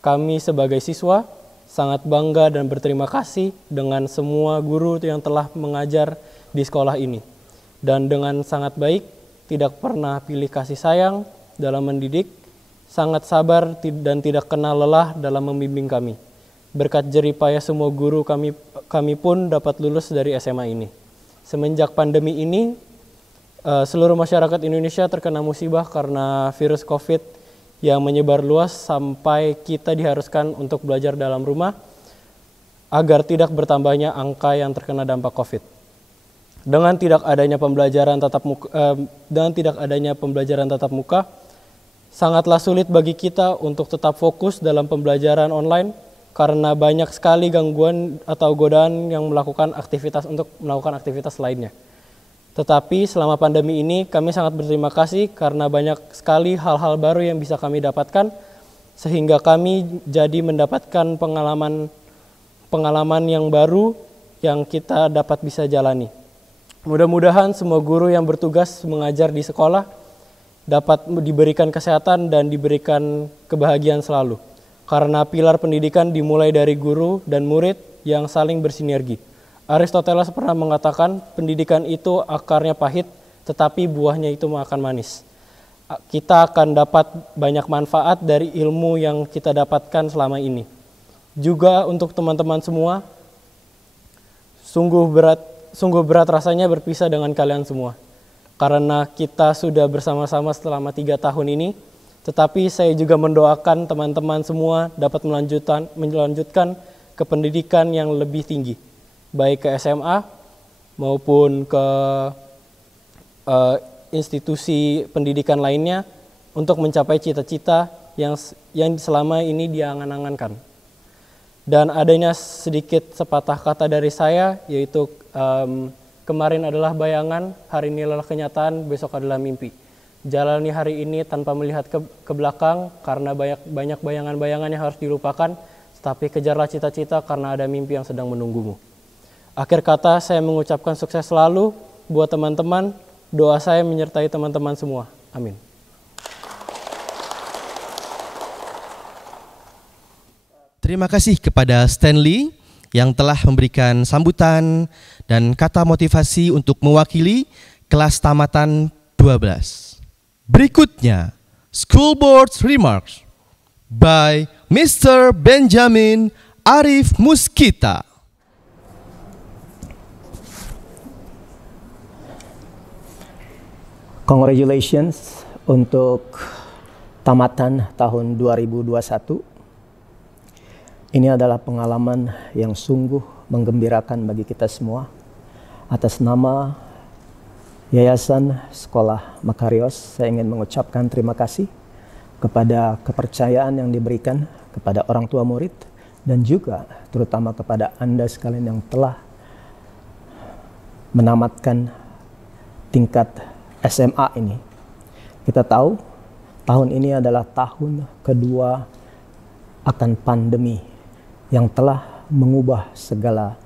kami sebagai siswa sangat bangga dan berterima kasih dengan semua guru yang telah mengajar di sekolah ini. Dan dengan sangat baik, tidak pernah pilih kasih sayang dalam mendidik, sangat sabar dan tidak kenal lelah dalam membimbing kami. Berkat jeripaya semua guru kami pun dapat lulus dari SMA ini. Semenjak pandemi ini, seluruh masyarakat Indonesia terkena musibah karena virus COVID yang menyebar luas sampai kita diharuskan untuk belajar dalam rumah agar tidak bertambahnya angka yang terkena dampak COVID. Dengan tidak adanya pembelajaran tatap muka, sangatlah sulit bagi kita untuk tetap fokus dalam pembelajaran online karena banyak sekali gangguan atau godaan yang melakukan aktivitas lainnya. Tetapi selama pandemi ini kami sangat berterima kasih karena banyak sekali hal-hal baru yang bisa kami dapatkan, sehingga kami jadi mendapatkan pengalaman yang baru yang kita dapat bisa jalani. Mudah-mudahan semua guru yang bertugas mengajar di sekolah dapat diberikan kesehatan dan diberikan kebahagiaan selalu. Karena pilar pendidikan dimulai dari guru dan murid yang saling bersinergi. Aristoteles pernah mengatakan pendidikan itu akarnya pahit, tetapi buahnya itu akan manis. Kita akan dapat banyak manfaat dari ilmu yang kita dapatkan selama ini. Juga untuk teman-teman semua, sungguh berat sungguh berat rasanya berpisah dengan kalian semua. Karena kita sudah bersama-sama selama 3 tahun ini, tetapi saya juga mendoakan teman-teman semua dapat melanjutkan ke pendidikan yang lebih tinggi, baik ke SMA maupun ke institusi pendidikan lainnya untuk mencapai cita-cita yang selama ini diangan-angankan. Dan adanya sedikit sepatah kata dari saya, yaitu kemarin adalah bayangan, hari ini adalah kenyataan, besok adalah mimpi. Jalani hari ini tanpa melihat ke belakang karena banyak bayangan-bayangan yang harus dilupakan, tapi kejarlah cita-cita karena ada mimpi yang sedang menunggumu. Akhir kata saya mengucapkan sukses selalu buat teman-teman, doa saya menyertai teman-teman semua. Amin. Terima kasih kepada Stanley yang telah memberikan sambutan dan kata motivasi untuk mewakili kelas tamatan 12. Berikutnya, School Board's Remarks by Mr. Benjamin Arif Muskita. Congratulations untuk tamatan tahun 2021. Ini adalah pengalaman yang sungguh menggembirakan bagi kita semua. Atas nama Yayasan Sekolah Makarios, saya ingin mengucapkan terima kasih kepada kepercayaan yang diberikan kepada orang tua murid dan juga terutama kepada Anda sekalian yang telah menamatkan tingkat SMA ini. Kita tahu tahun ini adalah tahun kedua akan pandemi yang telah mengubah segala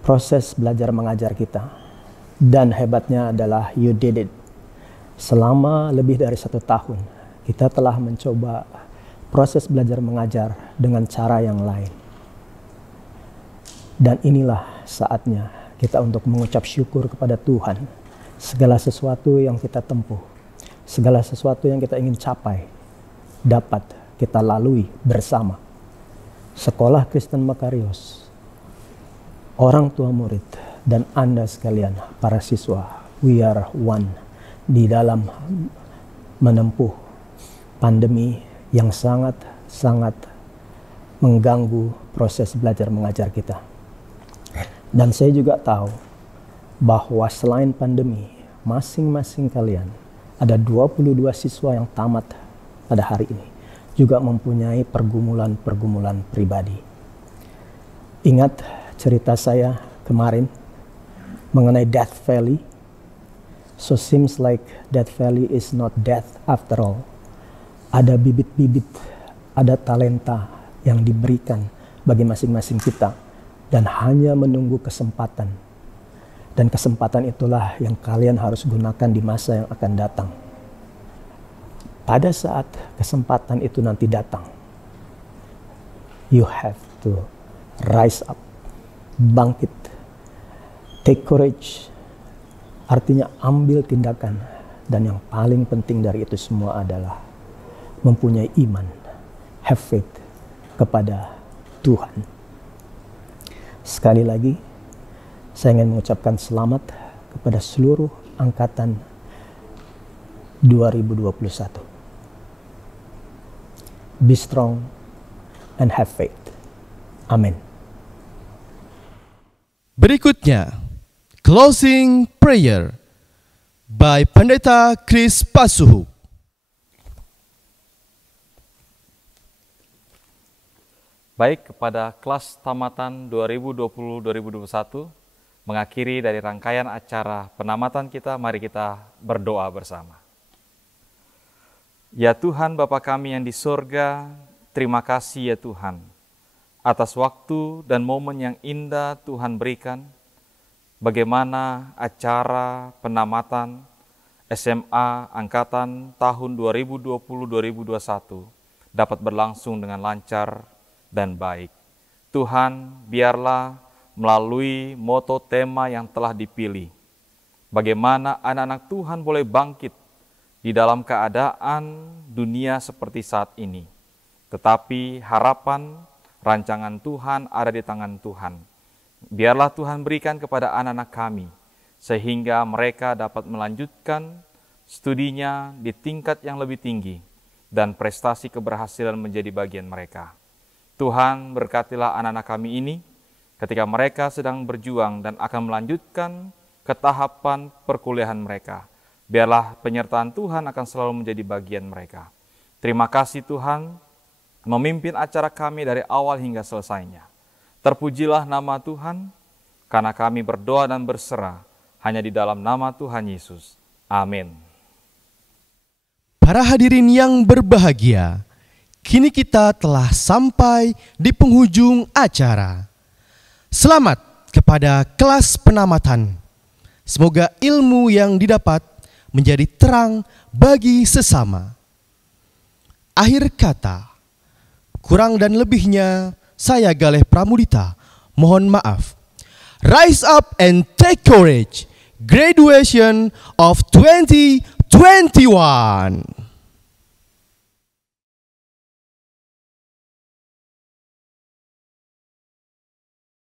proses belajar mengajar kita. Dan hebatnya adalah you did it. Selama lebih dari 1 tahun, kita telah mencoba proses belajar mengajar dengan cara yang lain. Dan inilah saatnya kita untuk mengucap syukur kepada Tuhan. Segala sesuatu yang kita tempuh, segala sesuatu yang kita ingin capai, dapat kita lalui bersama. Sekolah Kristen Makarios, orang tua murid, dan Anda sekalian, para siswa, we are one di dalam menempuh pandemi yang sangat-sangat mengganggu proses belajar mengajar kita. Dan saya juga tahu bahwa selain pandemi, masing-masing kalian, ada 22 siswa yang tamat pada hari ini, juga mempunyai pergumulan-pergumulan pribadi. Ingat cerita saya kemarin mengenai Death Valley. So seems like Death Valley is not death after all. Ada bibit-bibit, ada talenta yang diberikan bagi masing-masing kita dan hanya menunggu kesempatan. Dan kesempatan itulah yang kalian harus gunakan di masa yang akan datang. Pada saat kesempatan itu nanti datang, you have to rise up, bangkit, take courage, artinya ambil tindakan. Dan yang paling penting dari itu semua adalah mempunyai iman, have faith kepada Tuhan. Sekali lagi, saya ingin mengucapkan selamat kepada seluruh angkatan 2021. Be strong and have faith. Amin. Berikutnya, Closing Prayer by Pendeta Chris Pasuhu. Baik, kepada kelas tamatan 2020-2021, mengakhiri dari rangkaian acara penamatan kita, mari kita berdoa bersama. Ya Tuhan Bapa kami yang di sorga, terima kasih ya Tuhan, atas waktu dan momen yang indah Tuhan berikan, bagaimana acara penamatan SMA Angkatan tahun 2020-2021 dapat berlangsung dengan lancar dan baik. Tuhan, biarlah melalui moto tema yang telah dipilih, bagaimana anak-anak Tuhan boleh bangkit di dalam keadaan dunia seperti saat ini. Tetapi harapan, rancangan Tuhan ada di tangan Tuhan. Biarlah Tuhan berikan kepada anak-anak kami, sehingga mereka dapat melanjutkan studinya di tingkat yang lebih tinggi, dan prestasi keberhasilan menjadi bagian mereka. Tuhan, berkatilah anak-anak kami ini, ketika mereka sedang berjuang dan akan melanjutkan ke tahapan perkuliahan mereka. Biarlah penyertaan Tuhan akan selalu menjadi bagian mereka. Terima kasih Tuhan, memimpin acara kami dari awal hingga selesainya. Terpujilah nama Tuhan, karena kami berdoa dan berserah hanya di dalam nama Tuhan Yesus. Amin. Para hadirin yang berbahagia, kini kita telah sampai di penghujung acara. Selamat kepada kelas penamatan. Semoga ilmu yang didapat menjadi terang bagi sesama. Akhir kata, kurang dan lebihnya saya Galeh Pramudita, mohon maaf. Rise up and take courage. Graduation of 2021.